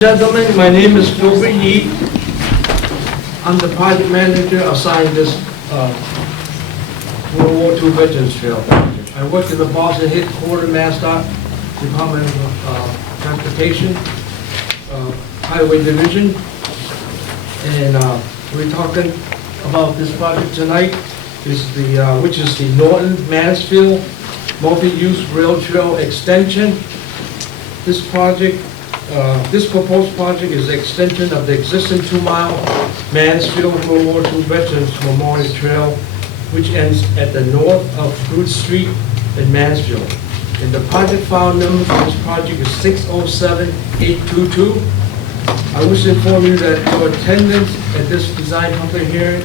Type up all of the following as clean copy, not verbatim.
Gentlemen, my name is Philbert Yee. I'm the project manager assigned this World War II Veterans Trail project. I work in the Boston headquarters, MassDOT Department of Transportation, Highway Division, and we're talking about this project tonight, which is the Norton-Mansfield Multi-Use Rail Trail Extension. This proposed project is the extension of the existing 2-mile Mansfield World War II Veterans Memorial Trail, which ends at the north of Briggs Street in Mansfield. And the project file number for this project is 607822. I wish to inform you that your attendance at this design public hearing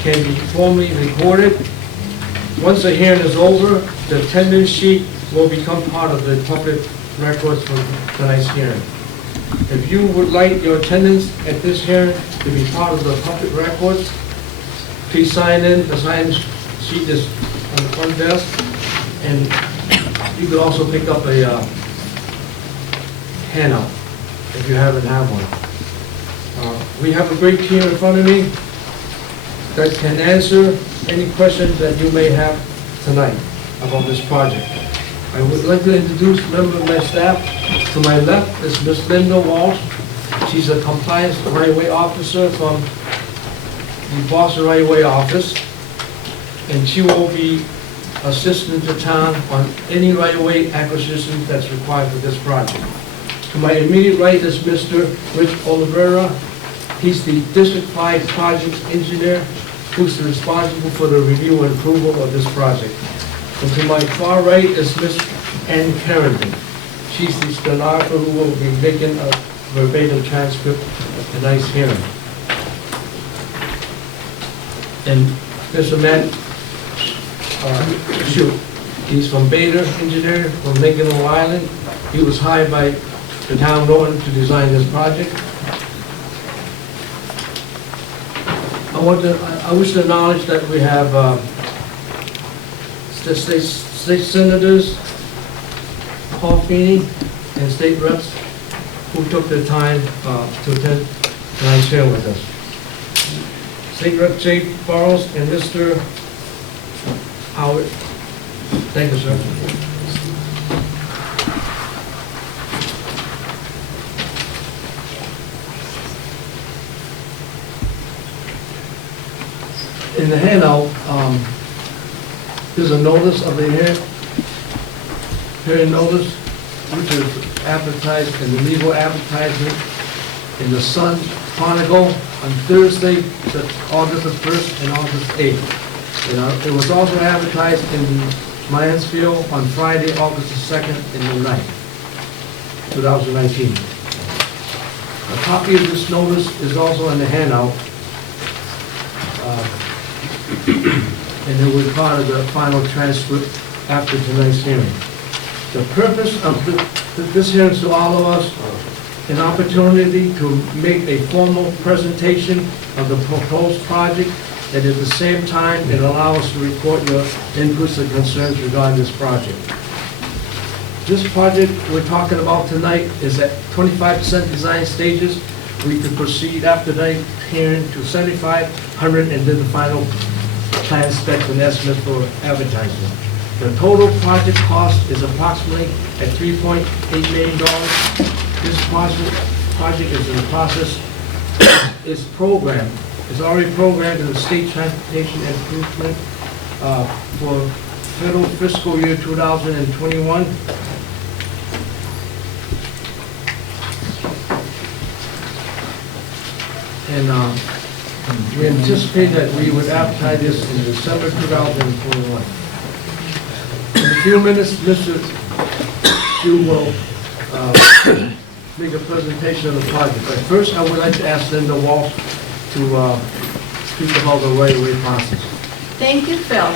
can be formally recorded. Once the hearing is over, the attendance sheet will become part of the public records for tonight's hearing. If you would like your attendance at this hearing to be part of the public records, please sign in. The sign sheet is on the front desk, and you could also pick up a handout if you haven't had one. We have a great team in front of me that can answer any questions that you may have tonight about this project. I would like to introduce members of my staff. To my left is Ms. Linda Walsh. She's a compliance right-of-way officer from the Boston Right-of-Way Office, and she will be assisting the town on any right-of-way acquisition that's required for this project. To my immediate right is Mr. Rich Oliveira. He's the District 5 Project Engineer who's responsible for the review and approval of this project. And to my far right is Ms. Ann Carrington. She's the stenographer who will be making a verbatim transcript of tonight's hearing. And Mr. Matt Shute, he's from Bader Engineer from Lincoln, Long Island. He was hired by the town of Norton to design this project. I wish to acknowledge that we have state senators, Paul Feeney, and state reps who took the time to attend tonight's hearing with us. State Rep Jay Burrows and Mr. Howard. Thank you, sir. In the handout, there's a notice of the hearing notice, which is advertised in the legal advertisement in the Sun Chronicle on Thursday, August the 1st and August 8th. It was also advertised in Mansfield on Friday, August the 2nd and the 9th, 2019. A copy of this notice is also in the handout, and it will be part of the final transcript after tonight's hearing. The purpose of this hearing is to all of us an opportunity to make a formal presentation of the proposed project, and at the same time it allows us to report your inputs and concerns regarding this project. This project we're talking about tonight is at 25% design stages. We could proceed after tonight's hearing to 7,500 and then the final plan specs and estimates for advertising. The total project cost is approximately at $3.8 million. This project is in the process, is already programmed in the State Transportation Improvement for federal fiscal year 2021. And we anticipate that we would advertise this in December 2021. In a few minutes, Mr. Chu will make a presentation of the project. But first, I would like to ask Linda Walsh to speak about the right-of-way process. Thank you, Phil.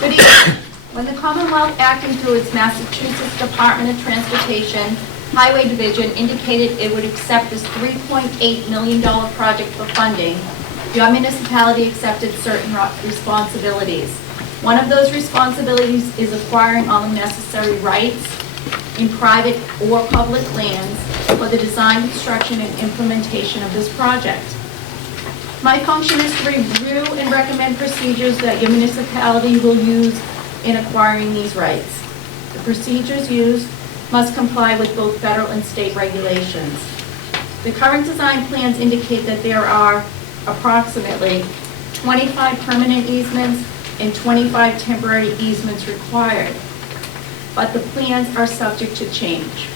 Good evening. When the Commonwealth, acting through its Massachusetts Department of Transportation Highway Division, indicated it would accept this $3.8 million project for funding, your municipality accepted certain responsibilities. One of those responsibilities is acquiring all the necessary rights in private or public lands for the design, construction, and implementation of this project. My function is to review and recommend procedures that your municipality will use in acquiring these rights. The procedures used must comply with both federal and state regulations. The current design plans indicate that there are approximately 25 permanent easements and 25 temporary easements required, but the plans are subject to change.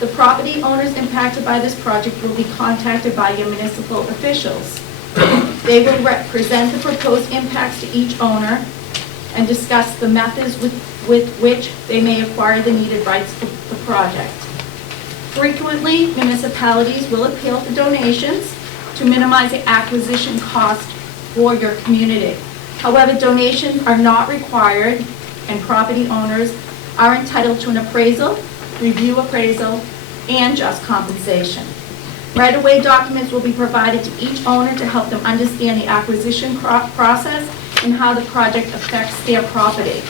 The property owners impacted by this project will be contacted by your municipal officials. They will present the proposed impacts to each owner and discuss the methods with which they may acquire the needed rights for the project. Frequently, municipalities will appeal for donations to minimize the acquisition cost for your community. However, donations are not required, and property owners are entitled to an appraisal, review appraisal, and just compensation. Right-of-way documents will be provided to each owner to help them understand the acquisition process and how the project affects their property.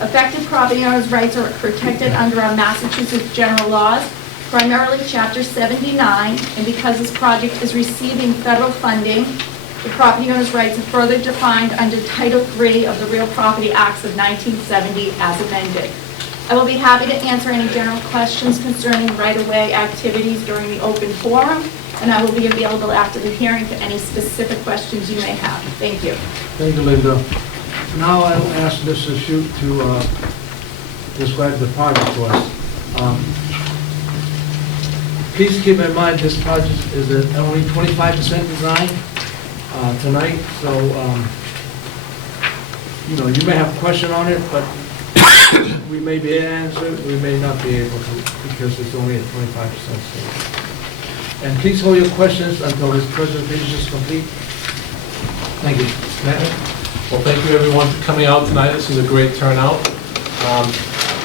Affected property owners' rights are protected under our Massachusetts general laws, primarily Chapter 79, and because this project is receiving federal funding, the property owner's rights are further defined under Title III of the Real Property Acts of 1970 as amended. I will be happy to answer any general questions concerning right-of-way activities during the open forum, and I will be available after the hearing for any specific questions you may have. Thank you. Thank you, Linda. Now I'll ask Mr. Shute to describe the project to us. Please keep in mind this project is at only 25% design tonight, so you may have a question on it, but we may be able to answer it, we may not be able to, because it's only at 25% stage. And please hold your questions until this presentation is complete. Thank you. Matt? Well, thank you everyone for coming out tonight. This is a great turnout.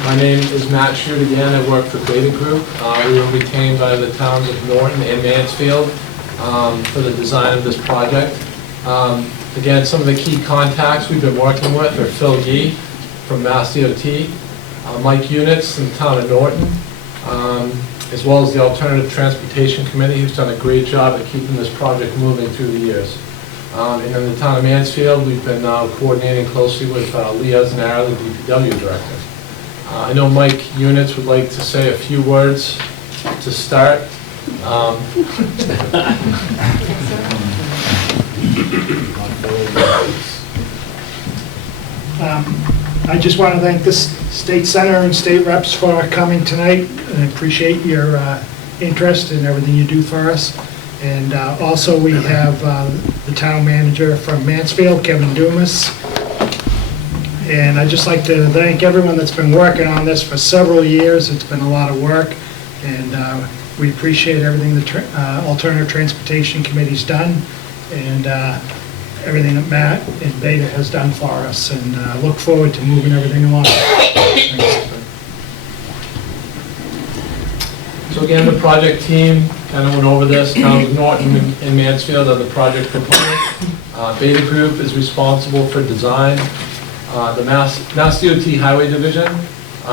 My name is Matt Shute again. I work for Beta Group. We were retained by the towns of Norton and Mansfield for the design of this project. Again, some of the key contacts we've been working with are Phil Gee from Mass DOT, Mike Units from the town of Norton, as well as the Alternative Transportation Committee, who's done a great job at keeping this project moving through the years. And in the town of Mansfield, we've been coordinating closely with Lee Esnara, the DPW director. I know Mike Units would like to say a few words to start. I just want to thank the state senator and state reps for coming tonight, and I appreciate your interest in everything you do for us. And also we have the town manager from Mansfield, Kevin Dumas. And I'd just like to thank everyone that's been working on this for several years. It's been a lot of work, and we appreciate everything the Alternative Transportation Committee's done, and everything that Matt and Beta has done for us, and look forward to moving everything along. So again, the project team kind of went over this. Towns of Norton and Mansfield are the project proponent. Beta Group is responsible for design. The Mass DOT Highway Division,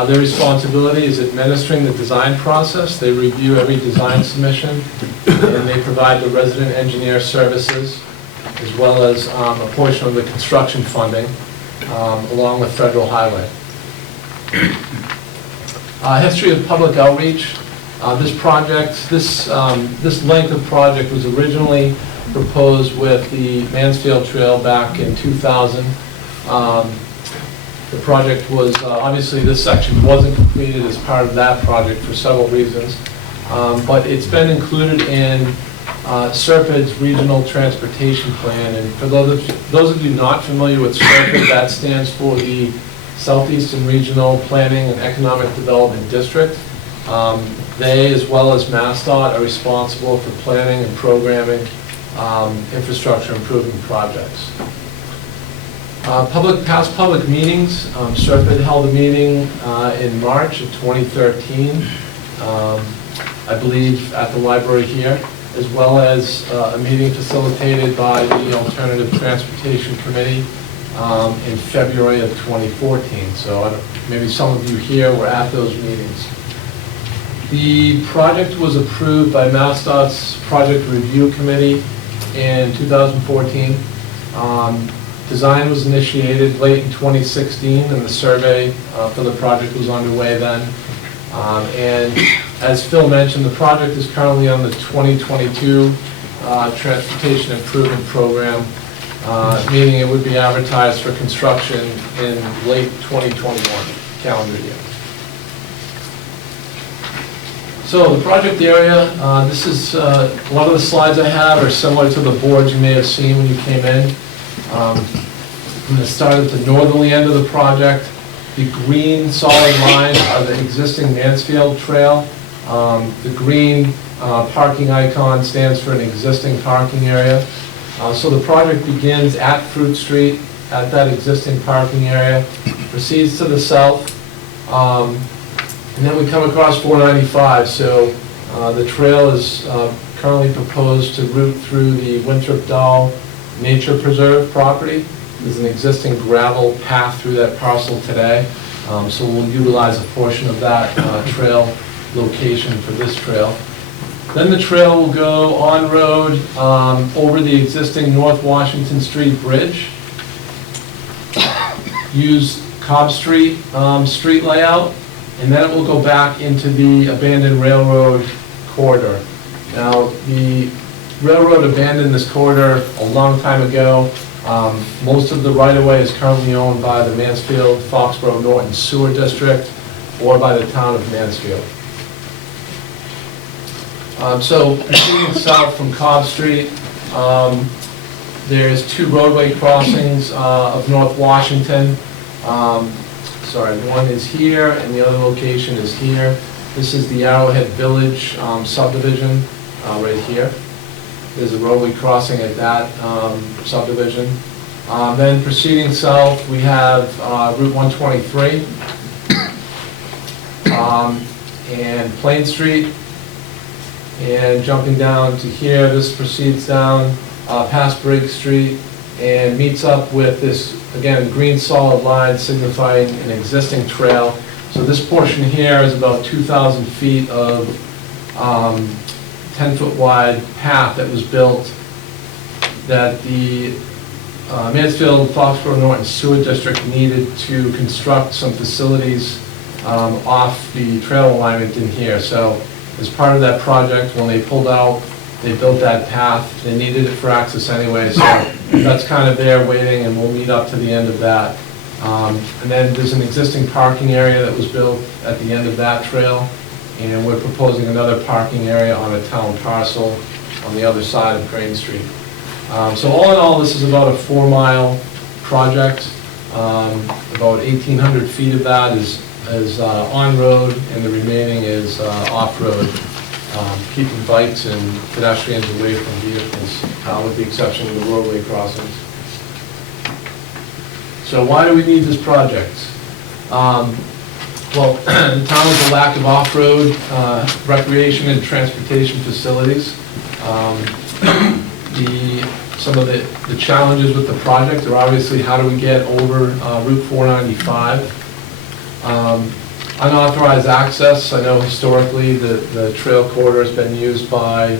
their responsibility is administering the design process. They review every design submission, and they provide the resident engineer services, as well as a portion of the construction funding, along with federal highway. History of public outreach. This project, this length of project was originally proposed with the Mansfield Trail back in 2000. The project was, obviously this section wasn't completed as part of that project for several reasons, but it's been included in SERPID's Regional Transportation Plan. And for those of you not familiar with SERPID, that stands for the Southeastern Regional Planning and Economic Development District. They, as well as MassDOT, are responsible for planning and programming infrastructure improvement projects. Past public meetings, SERPID held a meeting in March of 2013, I believe at the library here, as well as a meeting facilitated by the Alternative Transportation Committee in February of 2014. So maybe some of you here were at those meetings. The project was approved by MassDOT's Project Review Committee in 2014. Design was initiated late in 2016, and the survey for the project was underway then. And as Phil mentioned, the project is currently on the 2022 Transportation Improvement Program, meaning it would be advertised for construction in late 2021 calendar year. So the project area, this is, a lot of the slides I have are similar to the boards you may have seen when you came in. I'm going to start at the northerly end of the project. The green solid lines are the existing Mansfield Trail. The green parking icon stands for an existing parking area. So the project begins at Fruit Street, at that existing parking area, proceeds to the south, and then we come across 495. So the trail is currently proposed to route through the Winthrop Dahl Nature Preserve property. There's an existing gravel path through that parcel today, so we'll utilize a portion of that trail location for this trail. Then the trail will go on road over the existing North Washington Street Bridge, use Cobb Street street layout, and then it will go back into the abandoned railroad corridor. Now, the railroad abandoned this corridor a long time ago. Most of the right-of-way is currently owned by the Mansfield, Foxborough, Norton Sewer District, or by the town of Mansfield. So proceeding south from Cobb Street, there's two roadway crossings of North Washington. One is here and the other location is here. This is the Arrowhead Village subdivision right here. There's a roadway crossing at that subdivision. Then proceeding south, we have Route 123 and Plain Street. And jumping down to here, this proceeds down past Briggs Street and meets up with this, again, green solid line signifying an existing trail. So this portion here is about 2,000 feet of 10-foot wide path that was built that the Mansfield, Foxborough, Norton Sewer District needed to construct some facilities off the trail alignment in here. So as part of that project, when they pulled out, they built that path. They needed it for access anyway, so that's kind of there waiting, and we'll meet up to the end of that. And then there's an existing parking area that was built at the end of that trail, and we're proposing another parking area on a town parcel on the other side of Crane Street. So all in all, this is about a 4-mile project. About 1,800 feet of that is on-road, and the remaining is off-road, keeping bikes and pedestrians away from vehicles, with the exception of the roadway crossings. So why do we need this project? Well, the town has a lack of off-road recreation and transportation facilities. Some of the challenges with the project are obviously how do we get over Route 495. Unauthorized access. I know historically the trail corridor has been used by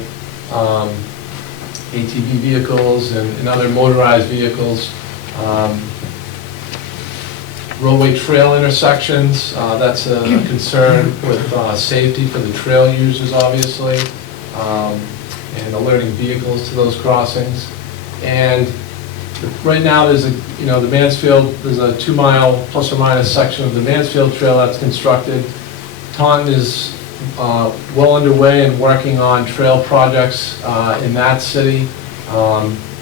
ATV vehicles and other motorized vehicles. Roadway trail intersections, that's a concern with safety for the trail users, obviously, and alerting vehicles to those crossings. And right now, there's the Mansfield, there's a 2-mile plus or minus section of the Mansfield Trail that's constructed. Taunton is well underway and working on trail projects in that city.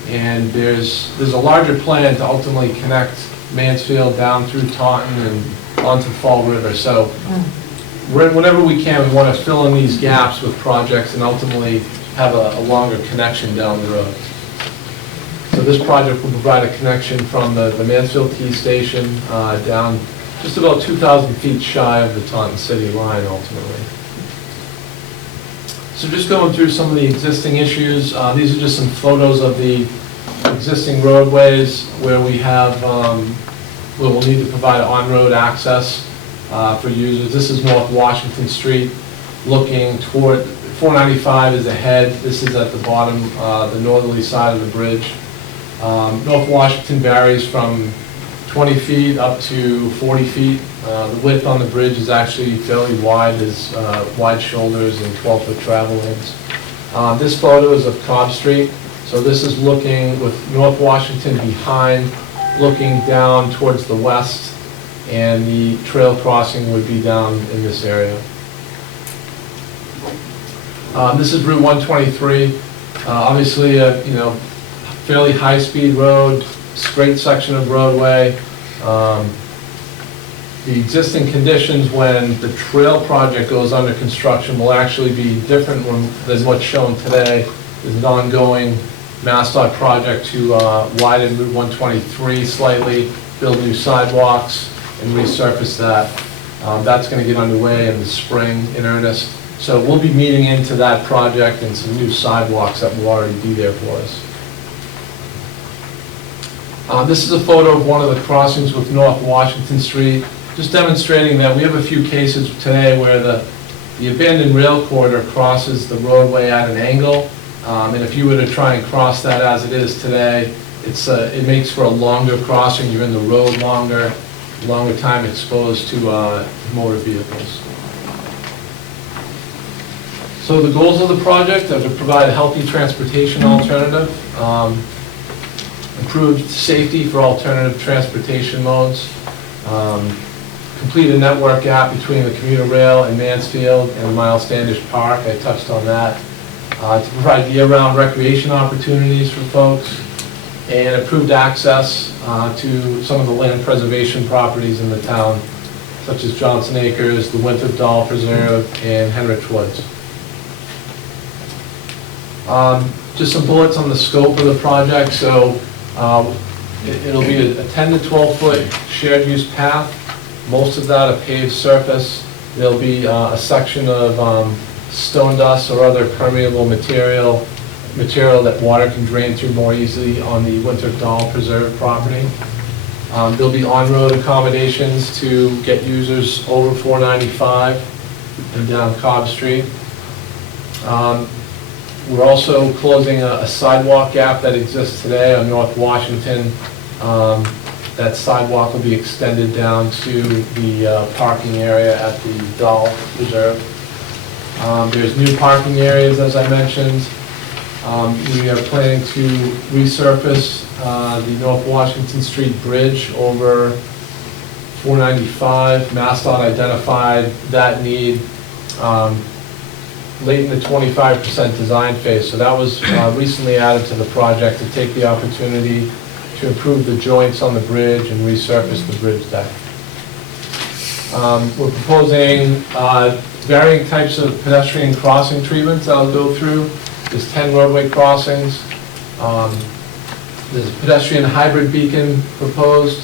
And there's a larger plan to ultimately connect Mansfield down through Taunton and onto Fall River. So whenever we can, we want to fill in these gaps with projects and ultimately have a longer connection down the road. So this project will provide a connection from the Mansfield T station down just about 2,000 feet shy of the Taunton City line ultimately. So just going through some of the existing issues, these are just some photos of the existing roadways where we have, where we'll need to provide on-road access for users. This is North Washington Street, looking toward, 495 is ahead. This is at the bottom, the northerly side of the bridge. North Washington varies from 20 feet up to 40 feet. The width on the bridge is actually fairly wide. There's wide shoulders and 12-foot travel lanes. This photo is of Cobb Street. So this is looking with North Washington behind, looking down towards the west, and the trail crossing would be down in this area. This is Route 123. Obviously, fairly high-speed road, straight section of roadway. The existing conditions when the trail project goes under construction will actually be different than what's shown today. There's an ongoing MassDOT project to widen Route 123 slightly, build new sidewalks, and resurface that. That's going to get underway in the spring in earnest. So we'll be meeting into that project and some new sidewalks that will already be there for us. This is a photo of one of the crossings with North Washington Street, just demonstrating that we have a few cases today where the abandoned rail corridor crosses the roadway at an angle. And if you were to try and cross that as it is today, it makes for a longer crossing. You're in the road longer time exposed to motor vehicles. So the goals of the project are to provide a healthy transportation alternative, improved safety for alternative transportation modes, complete a network gap between the commuter rail in Mansfield and Miles Standish Park. I touched on that. To provide year-round recreation opportunities for folks, and improved access to some of the land preservation properties in the town, such as Johnson Acres, the Winthrop Dahl Preserve, and Henrich Woods. Just some bullets on the scope of the project. So it'll be a 10 to 12 foot shared use path, most of that a paved surface. There'll be a section of stone dust or other permeable material that water can drain through more easily on the Winthrop Dahl Preserve property. There'll be on-road accommodations to get users over 495 and down Cobb Street. We're also closing a sidewalk gap that exists today on North Washington. That sidewalk will be extended down to the parking area at the Dahl Preserve. There's new parking areas, as I mentioned. We are planning to resurface the North Washington Street Bridge over 495. MassDOT identified that need late in the 25% design phase. So that was recently added to the project to take the opportunity to improve the joints on the bridge and resurface the bridge deck. We're proposing varying types of pedestrian crossing treatments that I'll go through. There's 10 roadway crossings. There's a pedestrian hybrid beacon proposed,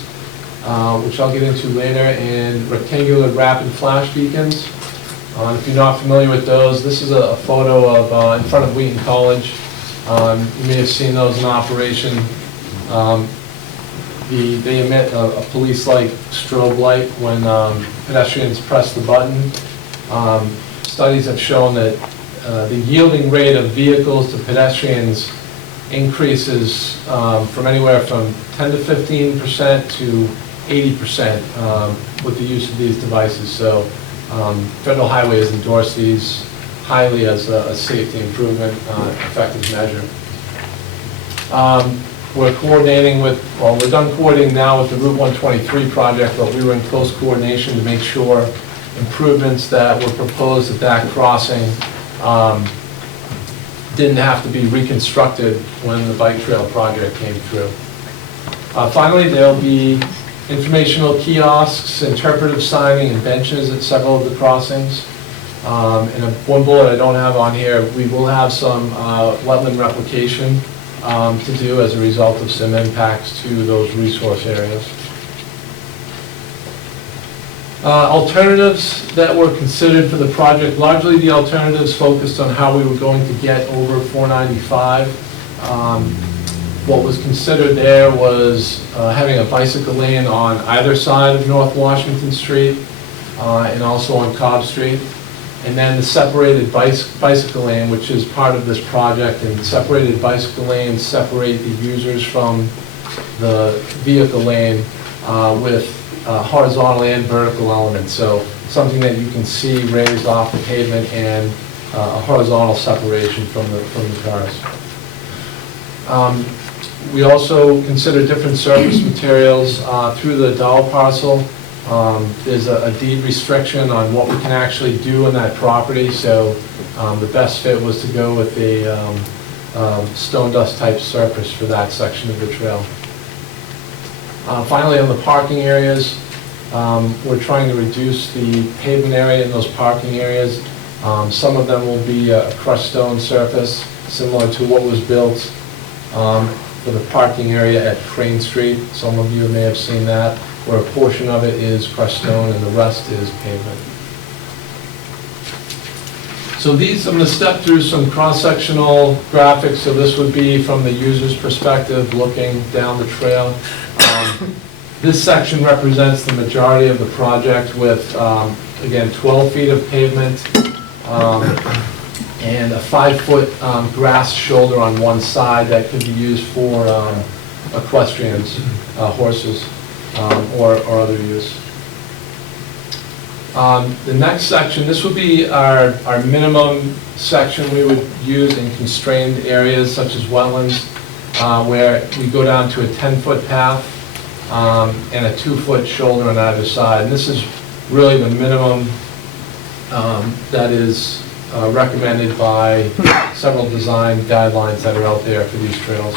which I'll get into later, and rectangular rapid flash beacons. If you're not familiar with those, this is a photo of in front of Wheaton College. You may have seen those in operation. They emit a police-like strobe light when pedestrians press the button. Studies have shown that the yielding rate of vehicles to pedestrians increases from anywhere from 10 to 15% to 80% with the use of these devices. So Federal Highway has endorsed these highly as a safety improvement, effective measure. We're coordinating with, well, we're done coordinating now with the Route 123 project, but we were in close coordination to make sure improvements that were proposed at that crossing didn't have to be reconstructed when the bike trail project came through. Finally, there'll be informational kiosks, interpretive signing, and benches at several of the crossings. And one bullet I don't have on here, we will have some wetland replication to do as a result of some impacts to those resource areas. Alternatives that were considered for the project, largely the alternatives focused on how we were going to get over 495. What was considered there was having a bicycle lane on either side of North Washington Street and also on Cobb Street. And then the separated bicycle lane, which is part of this project, and separated bicycle lanes separate the users from the vehicle lane with horizontal and vertical elements. So something that you can see raised off the pavement and a horizontal separation from the cars. We also consider different surface materials through the Dahl parcel. There's a deed restriction on what we can actually do on that property, so the best fit was to go with a stone dust type surface for that section of the trail. Finally, on the parking areas, we're trying to reduce the pavement area in those parking areas. Some of them will be a crushed stone surface, similar to what was built for the parking area at Crane Street. Some of you may have seen that, where a portion of it is crushed stone and the rest is pavement. So these, I'm going to step through some cross-sectional graphics. So this would be from the user's perspective, looking down the trail. This section represents the majority of the project with, again, 12 feet of pavement and a 5-foot grass shoulder on one side that could be used for equestrians, horses, or other use. The next section, this would be our minimum section we would use in constrained areas such as wetlands, where we go down to a 10-foot path and a 2-foot shoulder on either side. And this is really the minimum that is recommended by several design guidelines that are out there for these trails.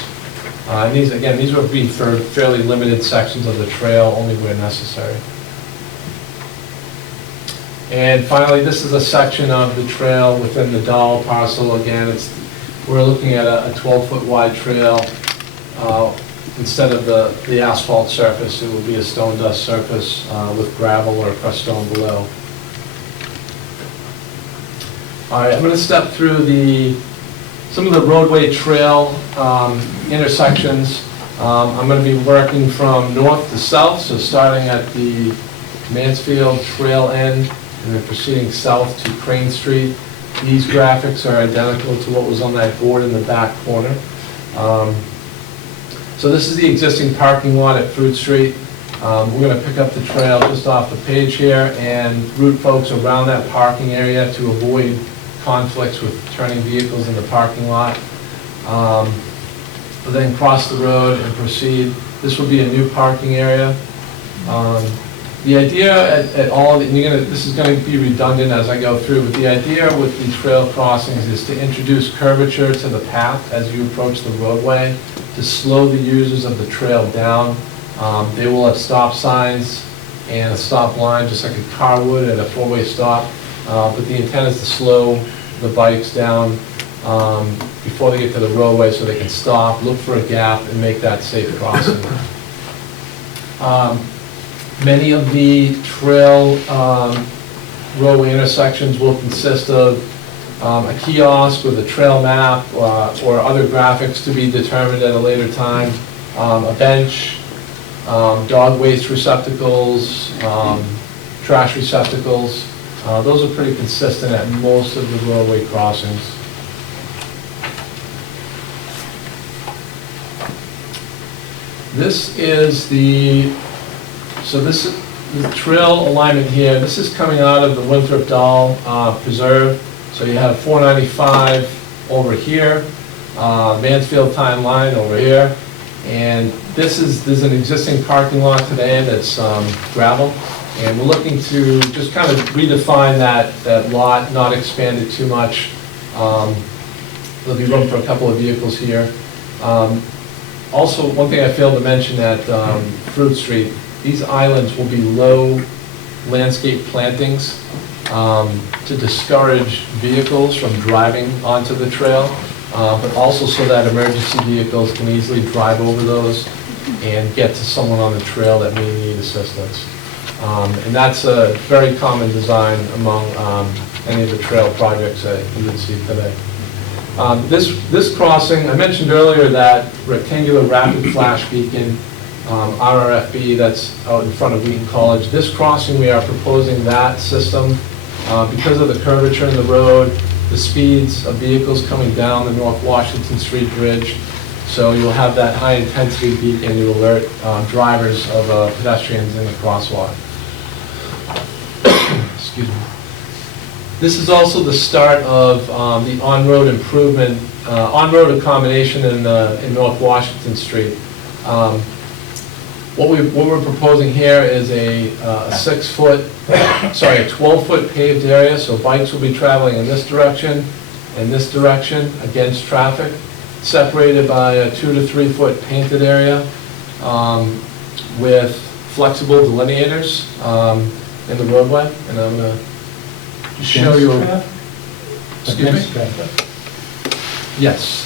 And these, again, these would be for fairly limited sections of the trail, only where necessary. And finally, this is a section of the trail within the Dahl parcel. Again, we're looking at a 12-foot wide trail. Instead of the asphalt surface, it will be a stone dust surface with gravel or crushed stone below. All right, I'm going to step through some of the roadway trail intersections. I'm going to be working from north to south, so starting at the Mansfield Trail end and then proceeding south to Crane Street. These graphics are identical to what was on that board in the back corner. So this is the existing parking lot at Fruit Street. We're going to pick up the trail just off the page here and route folks around that parking area to avoid conflicts with turning vehicles in the parking lot. But then cross the road and proceed. This will be a new parking area. The idea at all, and this is going to be redundant as I go through, but the idea with these trail crossings is to introduce curvature to the path as you approach the roadway, to slow the users of the trail down. They will have stop signs and a stop line, just like a car would at a four-way stop. But the intent is to slow the bikes down before they get to the roadway so they can stop, look for a gap, and make that safe crossing. Many of the trail roadway intersections will consist of a kiosk with a trail map or other graphics to be determined at a later time, a bench, dog waste receptacles, trash receptacles. Those are pretty consistent at most of the roadway crossings. This is the trail alignment here. This is coming out of the Winthrop Dahl Preserve. So you have 495 over here, Mansfield Time Line over here, and there's an existing parking lot today that's gravel, and we're looking to just kind of redefine that lot, not expand it too much. There'll be room for a couple of vehicles here. Also, one thing I failed to mention at Fruit Street, these islands will be low landscape plantings to discourage vehicles from driving onto the trail, but also so that emergency vehicles can easily drive over those and get to someone on the trail that may need assistance. And that's a very common design among any of the trail projects that you would see today. This crossing, I mentioned earlier that rectangular rapid flash beacon, RRFB, that's out in front of Wheaton College. This crossing, we are proposing that system because of the curvature in the road, the speeds of vehicles coming down the North Washington Street Bridge. So you'll have that high-intensity beacon to alert drivers of pedestrians in the crosswalk. Excuse me. This is also the start of the on-road improvement, on-road accommodation in North Washington Street. What we're proposing here is a 12-foot paved area, so bikes will be traveling in this direction and this direction against traffic, separated by a 2 to 3 foot painted area with flexible delineators in the roadway, and I'm going to show you. Excuse me? Yes.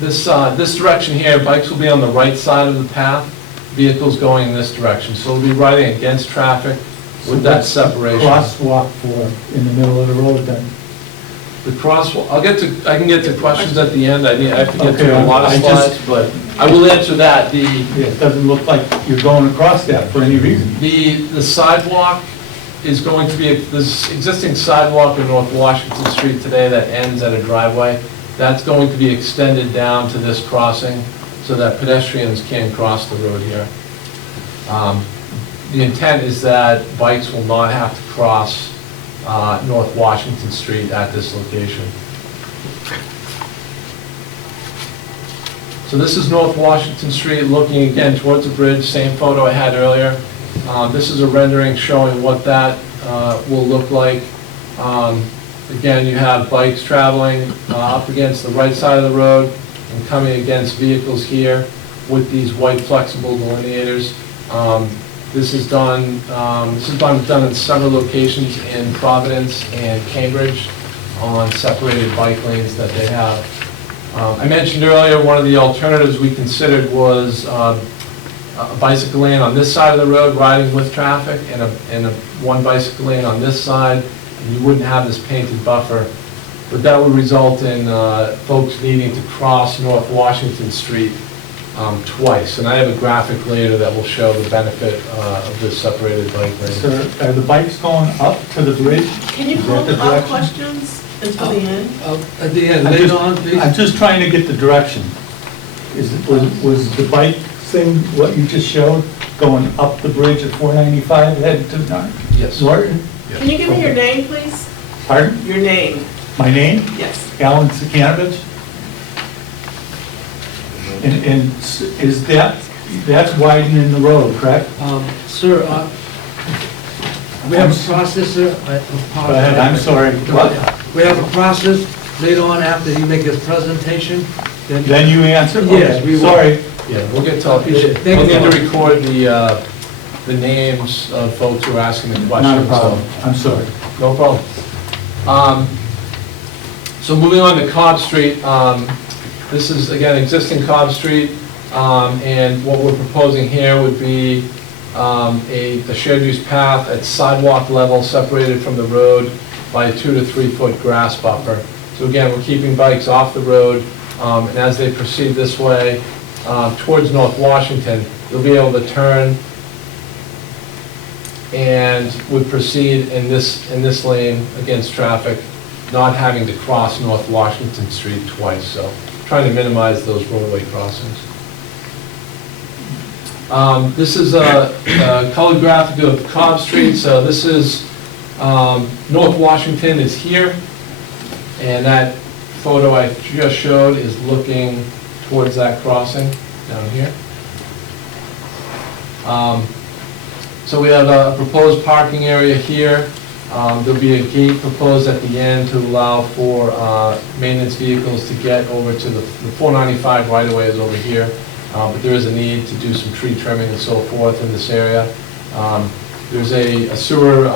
This direction here, bikes will be on the right side of the path, vehicles going in this direction. So we'll be riding against traffic with that separation. Crosswalk for in the middle of the road then? The crosswalk, I can get to questions at the end. I have to get through a lot of slides, but I will answer that. It doesn't look like you're going across that for any reason. The sidewalk is going to be, this existing sidewalk in North Washington Street today that ends at a driveway. That's going to be extended down to this crossing so that pedestrians can cross the road here. The intent is that bikes will not have to cross North Washington Street at this location. So this is North Washington Street looking again towards the bridge, same photo I had earlier. This is a rendering showing what that will look like. Again, you have bikes traveling up against the right side of the road and coming against vehicles here with these white flexible delineators. This is done in several locations in Providence and Cambridge on separated bike lanes that they have. I mentioned earlier one of the alternatives we considered was a bicycle lane on this side of the road riding with traffic and one bicycle lane on this side. And you wouldn't have this painted buffer, but that would result in folks needing to cross North Washington Street twice. And I have a graphic later that will show the benefit of this separated bike lane. Sir, are the bikes going up to the bridge? Can you hold all questions until the end? At the end, later on, please. I'm just trying to get the direction. Was the bike thing, what you just showed, going up the bridge at 495 headed to Yes. Norton? Can you give me your name, please? Pardon? Your name, My name? yes. Alan Sikanovich. And is that's widening the road, correct? Sir, we have a process, sir. Go ahead, I'm sorry. What? We have a process later on after he makes his presentation. Then you answer? Yes, Okay, we will. Sorry. Yeah, we'll get to, Thank we'll you. need to record the names of folks who are asking the questions. Not a problem. I'm sorry. No problem. So moving on to Cobb Street, this is again existing Cobb Street, and what we're proposing here would be a shared use path at sidewalk level separated from the road by a 2 to 3 foot grass buffer. So again, we're keeping bikes off the road, and as they proceed this way towards North Washington, they'll be able to turn and would proceed in this lane against traffic, not having to cross North Washington Street twice, so trying to minimize those roadway crossings. This is a colored graphic of Cobb Street, so this is, North Washington is here, and that photo I just showed is looking towards that crossing down here. So we have a proposed parking area here. There'll be a gate proposed at the end to allow for maintenance vehicles to get over to the 495 right-of-way is over here. But there is a need to do some tree trimming and so forth in this area. There's a sewer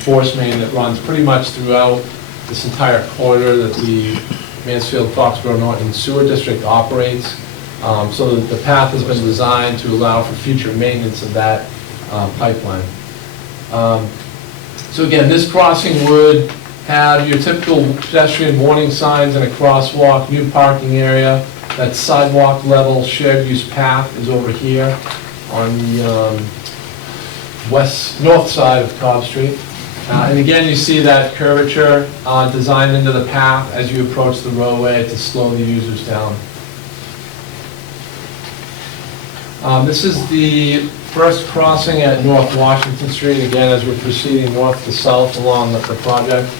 force main that runs pretty much throughout this entire corridor that the Mansfield Foxborough Norton Sewer District operates. So the path has been designed to allow for future maintenance of that pipeline. So again, this crossing would have your typical pedestrian warning signs and a crosswalk, new parking area. That sidewalk level shared use path is over here on the north side of Cobb Street. And again, you see that curvature designed into the path as you approach the roadway to slow the users down. This is the first crossing at North Washington Street, again, as we're proceeding north to south along the project.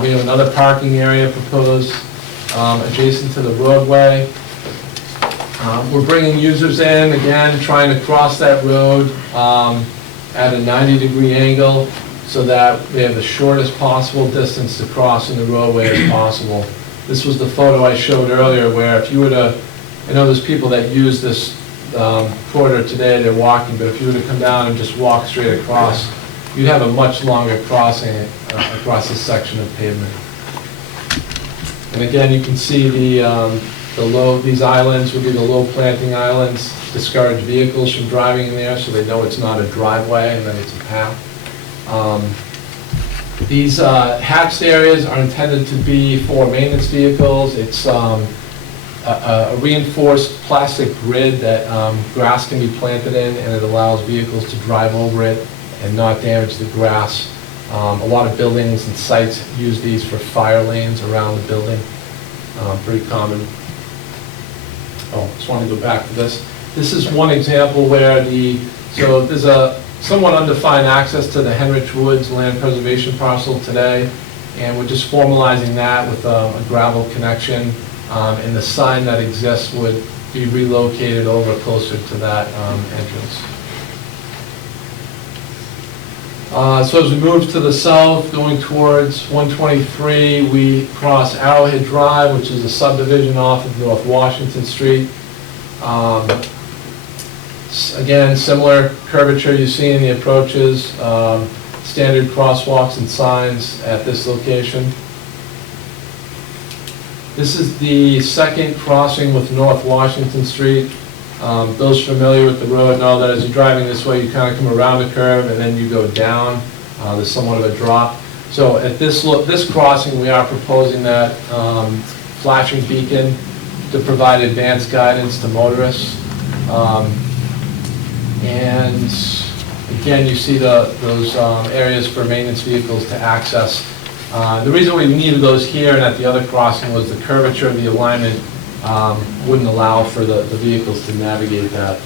We have another parking area proposed adjacent to the roadway. We're bringing users in, again, trying to cross that road at a 90-degree angle so that we have the shortest possible distance to cross in the roadway as possible. This was the photo I showed earlier where if you were to, I know there's people that use this corridor today, they're walking, but if you were to come down and just walk straight across, you'd have a much longer crossing across this section of pavement. And again, you can see these islands would be the low planting islands, discourage vehicles from driving in there so they know it's not a driveway and that it's a path. These hatched areas are intended to be for maintenance vehicles. It's a reinforced plastic grid that grass can be planted in, and it allows vehicles to drive over it and not damage the grass. A lot of buildings and sites use these for fire lanes around the building. Pretty common. Oh, just want to go back to this. This is one example where so there's a somewhat undefined access to the Henrich Woods land preservation parcel today, and we're just formalizing that with a gravel connection, and the sign that exists would be relocated over closer to that entrance. So as we move to the south, going towards 123, we cross Arrowhead Drive, which is a subdivision off of North Washington Street. Again, similar curvature you see in the approaches, standard crosswalks and signs at this location. This is the second crossing with North Washington Street. Those familiar with the road know that as you're driving this way, you kind of come around a curve and then you go down. There's somewhat of a drop. So at this crossing, we are proposing that flashing beacon to provide advanced guidance to motorists. And again, you see those areas for maintenance vehicles to access. The reason we needed those here and at the other crossing was the curvature of the alignment wouldn't allow for the vehicles to navigate that.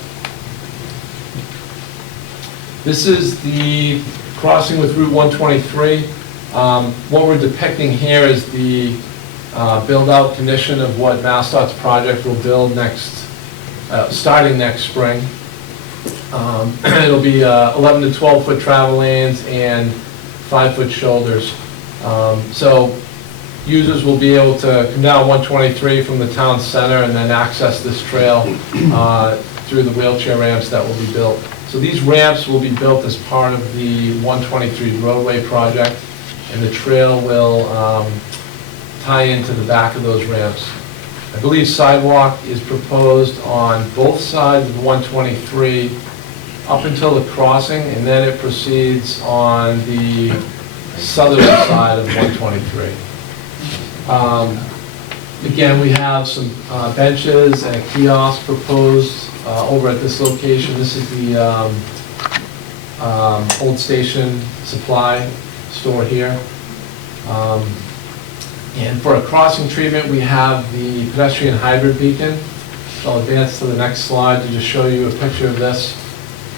This is the crossing with Route 123. What we're depicting here is the build-out condition of what MassDOT's project will build starting next spring. It'll be 11 to 12 foot travel lanes and 5-foot shoulders. So users will be able to come down 123 from the town center and then access this trail through the wheelchair ramps that will be built. So these ramps will be built as part of the 123 roadway project, and the trail will tie into the back of those ramps. I believe sidewalk is proposed on both sides of 123 up until the crossing, and then it proceeds on the southern side of 123. Again, we have some benches and a kiosk proposed over at this location. This is the old station supply store here. And for a crossing treatment, we have the pedestrian hybrid beacon. So I'll advance to the next slide to just show you a picture of this.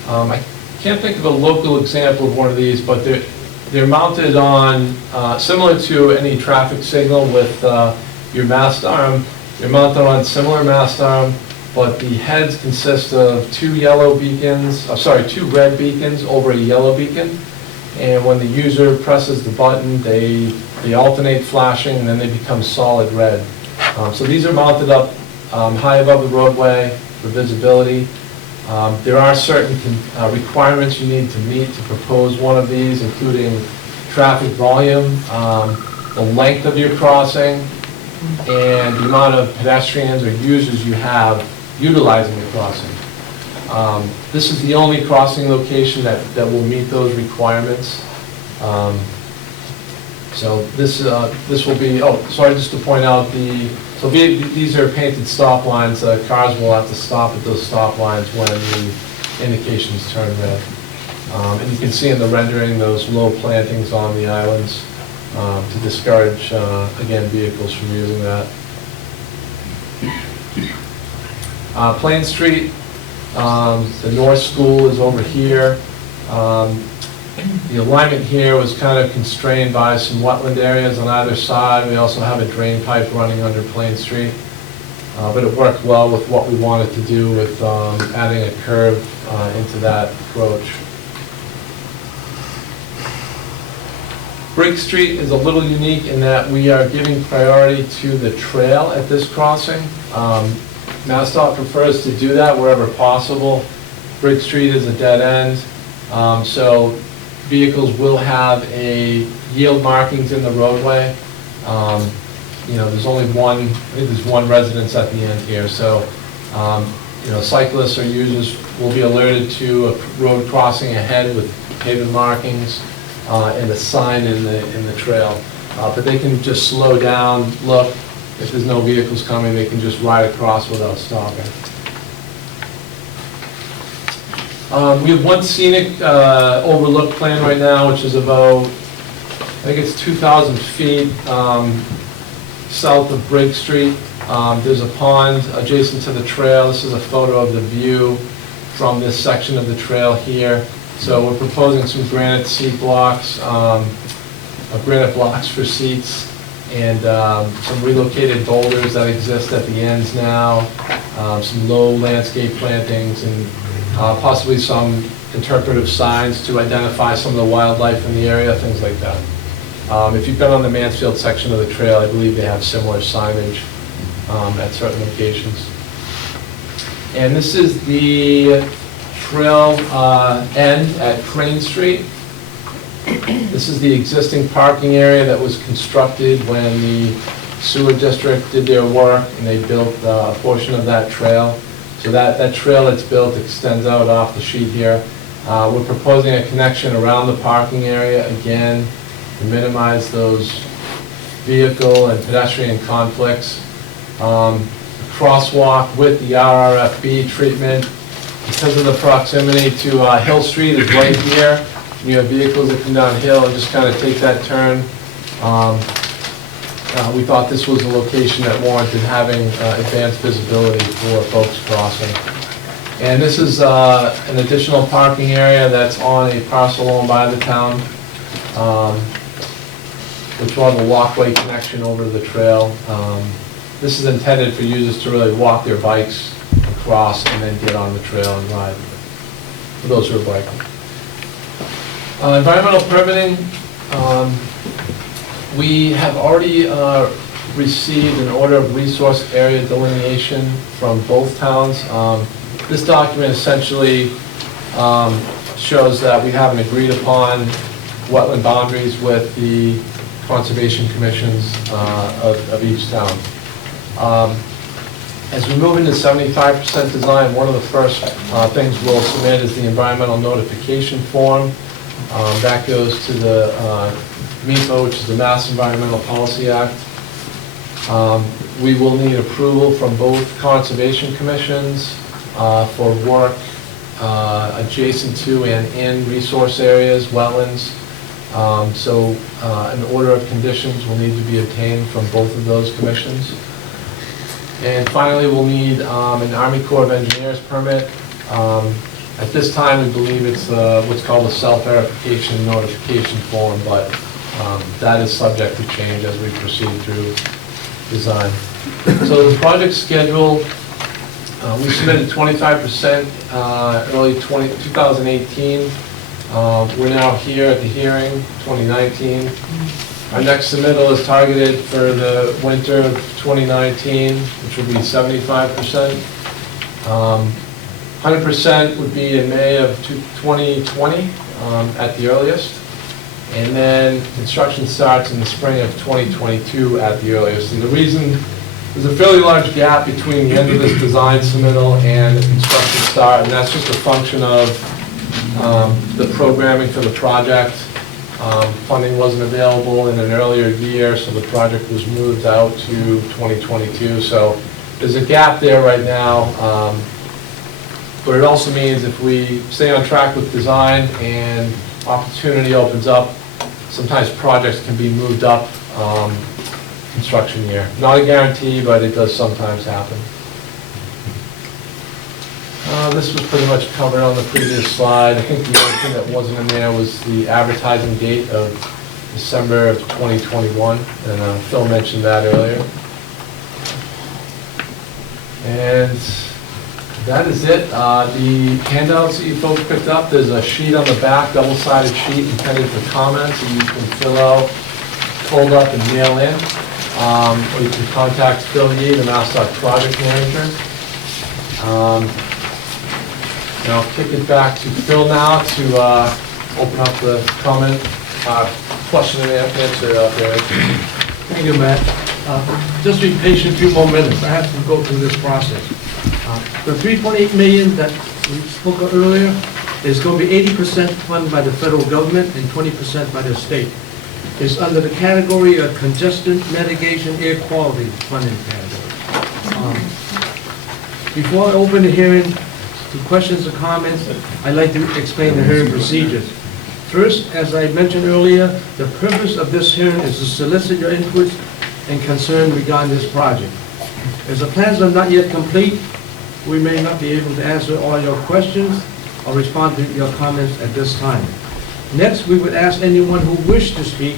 I can't think of a local example of one of these, but they're mounted on, similar to any traffic signal with your mast arm. They're mounted on similar mast arm, but the heads consist of two red beacons over a yellow beacon. And when the user presses the button, they alternate flashing and then they become solid red. So these are mounted up high above the roadway for visibility. There are certain requirements you need to meet to propose one of these, including traffic volume, the length of your crossing, and the amount of pedestrians or users you have utilizing the crossing. This is the only crossing location that will meet those requirements. So this will be, oh, sorry, just to point out these are painted stop lines. Cars will have to stop at those stop lines when the indications turn red. And you can see in the rendering those low plantings on the islands to discourage, again, vehicles from using that. Plain Street, the North School is over here. The alignment here was kind of constrained by some wetland areas on either side. We also have a drain pipe running under Plain Street. But it worked well with what we wanted to do with adding a curve into that approach. Briggs Street is a little unique in that we are giving priority to the trail at this crossing. MassDOT prefers to do that wherever possible. Briggs Street is a dead end, so vehicles will have yield markings in the roadway. There's only one, I think there's one residence at the end here, so cyclists or users will be alerted to a road crossing ahead with pavement markings and a sign in the trail. But they can just slow down, look. If there's no vehicles coming, they can just ride across without stopping. We have one scenic overlook plan right now, which is about, I think it's 2,000 feet south of Briggs Street. There's a pond adjacent to the trail. This is a photo of the view from this section of the trail here. So we're proposing some granite seat blocks, granite blocks for seats, and some relocated boulders that exist at the ends now, some low landscape plantings, and possibly some interpretive signs to identify some of the wildlife in the area, things like that. If you've been on the Mansfield section of the trail, I believe they have similar signage at certain locations. And this is the trail end at Crane Street. This is the existing parking area that was constructed when the sewer district did their work and they built a portion of that trail. So that trail that's built extends out off the sheet here. We're proposing a connection around the parking area again to minimize those vehicle and pedestrian conflicts. Crosswalk with the RRFB treatment. Because of the proximity to Hill Street is right here. You have vehicles that come downhill and just kind of take that turn. We thought this was a location that warranted having advanced visibility for folks crossing. And this is an additional parking area that's on a parcel owned by the town, which will have a walkway connection over to the trail. This is intended for users to really walk their bikes across and then get on the trail and ride, for those who are biking. Environmental permitting, we have already received an order of resource area delineation from both towns. This document essentially shows that we have an agreed upon wetland boundaries with the conservation commissions of each town. As we move into 75% design, one of the first things we'll submit is the environmental notification form. That goes to the MEPA, which is the Mass Environmental Policy Act. We will need approval from both conservation commissions for work adjacent to and in resource areas, wetlands. So an order of conditions will need to be obtained from both of those commissions. And finally, we'll need an Army Corps of Engineers permit. At this time, we believe it's what's called a self-verification notification form, but that is subject to change as we proceed through design. So the project schedule, we submitted 25% early 2018. We're now here at the hearing, 2019. Our next submittal is targeted for the winter of 2019, which will be 75%. 100% would be in May of 2020 at the earliest. And then construction starts in the spring of 2022 at the earliest. And the reason, there's a fairly large gap between the end of this design submittal and the construction start, and that's just a function of the programming for the project. Funding wasn't available in an earlier year, so the project was moved out to 2022. So there's a gap there right now, but it also means if we stay on track with design and opportunity opens up, sometimes projects can be moved up construction year. Not a guarantee, but it does sometimes happen. This was pretty much covered on the previous slide. I think the only thing that wasn't in there was the advertising date of December of 2021, and Phil mentioned that earlier. And that is it. The handouts that you folks picked up, there's a sheet on the back, double-sided sheet intended for comments that you can fill out, fold up, and mail in. Or you can contact Phil Yee, the MassDOT project manager. And I'll kick it back to Phil now to open up the comment, question and answer period. Thank you, Matt. Just be patient a few more minutes. I have to go through this process. The 3.8 million that we spoke of earlier is going to be 80% funded by the federal government and 20% by the state. It's under the category of congestion mitigation air quality funding category. Before I open the hearing to questions or comments, I'd like to explain the hearing procedures. First, as I mentioned earlier, the purpose of this hearing is to solicit your inputs and concern regarding this project. As the plans are not yet complete, we may not be able to answer all your questions or respond to your comments at this time. Next, we would ask anyone who wished to speak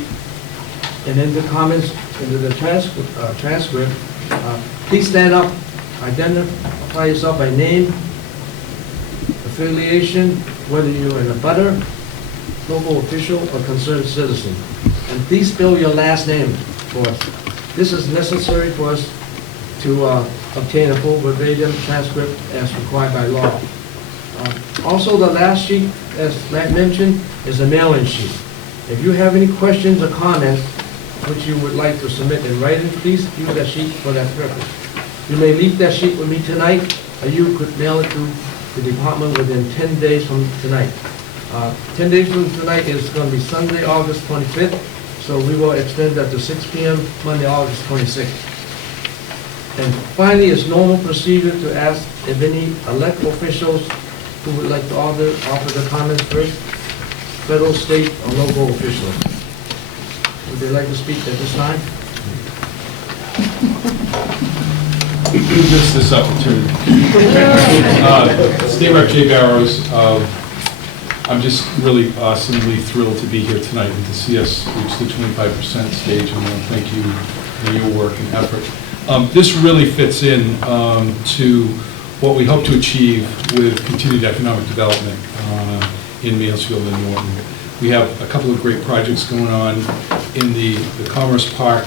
and in the comments, into the transcript, please stand up, identify yourself by name, affiliation, whether you're in a butter, local official, or concerned citizen. And please spell your last name for us. This is necessary for us to obtain a full verbatim transcript as required by law. Also, the last sheet, as Matt mentioned, is a mail-in sheet. If you have any questions or comments which you would like to submit in writing, please use that sheet for that purpose. You may leave that sheet with me tonight, or you could mail it to the department within 10 days from tonight. 10 days from tonight is going to be Sunday, August 25th, so we will extend that to 6 p.m. Monday, August 26th. And finally, it's normal procedure to ask if any elected officials who would like to offer their comments first, federal, state, or local officials. Would they like to speak at this time? This opportunity. State Rep Jay Barrows, I'm just really awesomely thrilled to be here tonight and to see us reach the 25% stage, and I want to thank you for your work and effort. This really fits in to what we hope to achieve with continued economic development in Mansfield and Norton. We have a couple of great projects going on in the Commerce Park.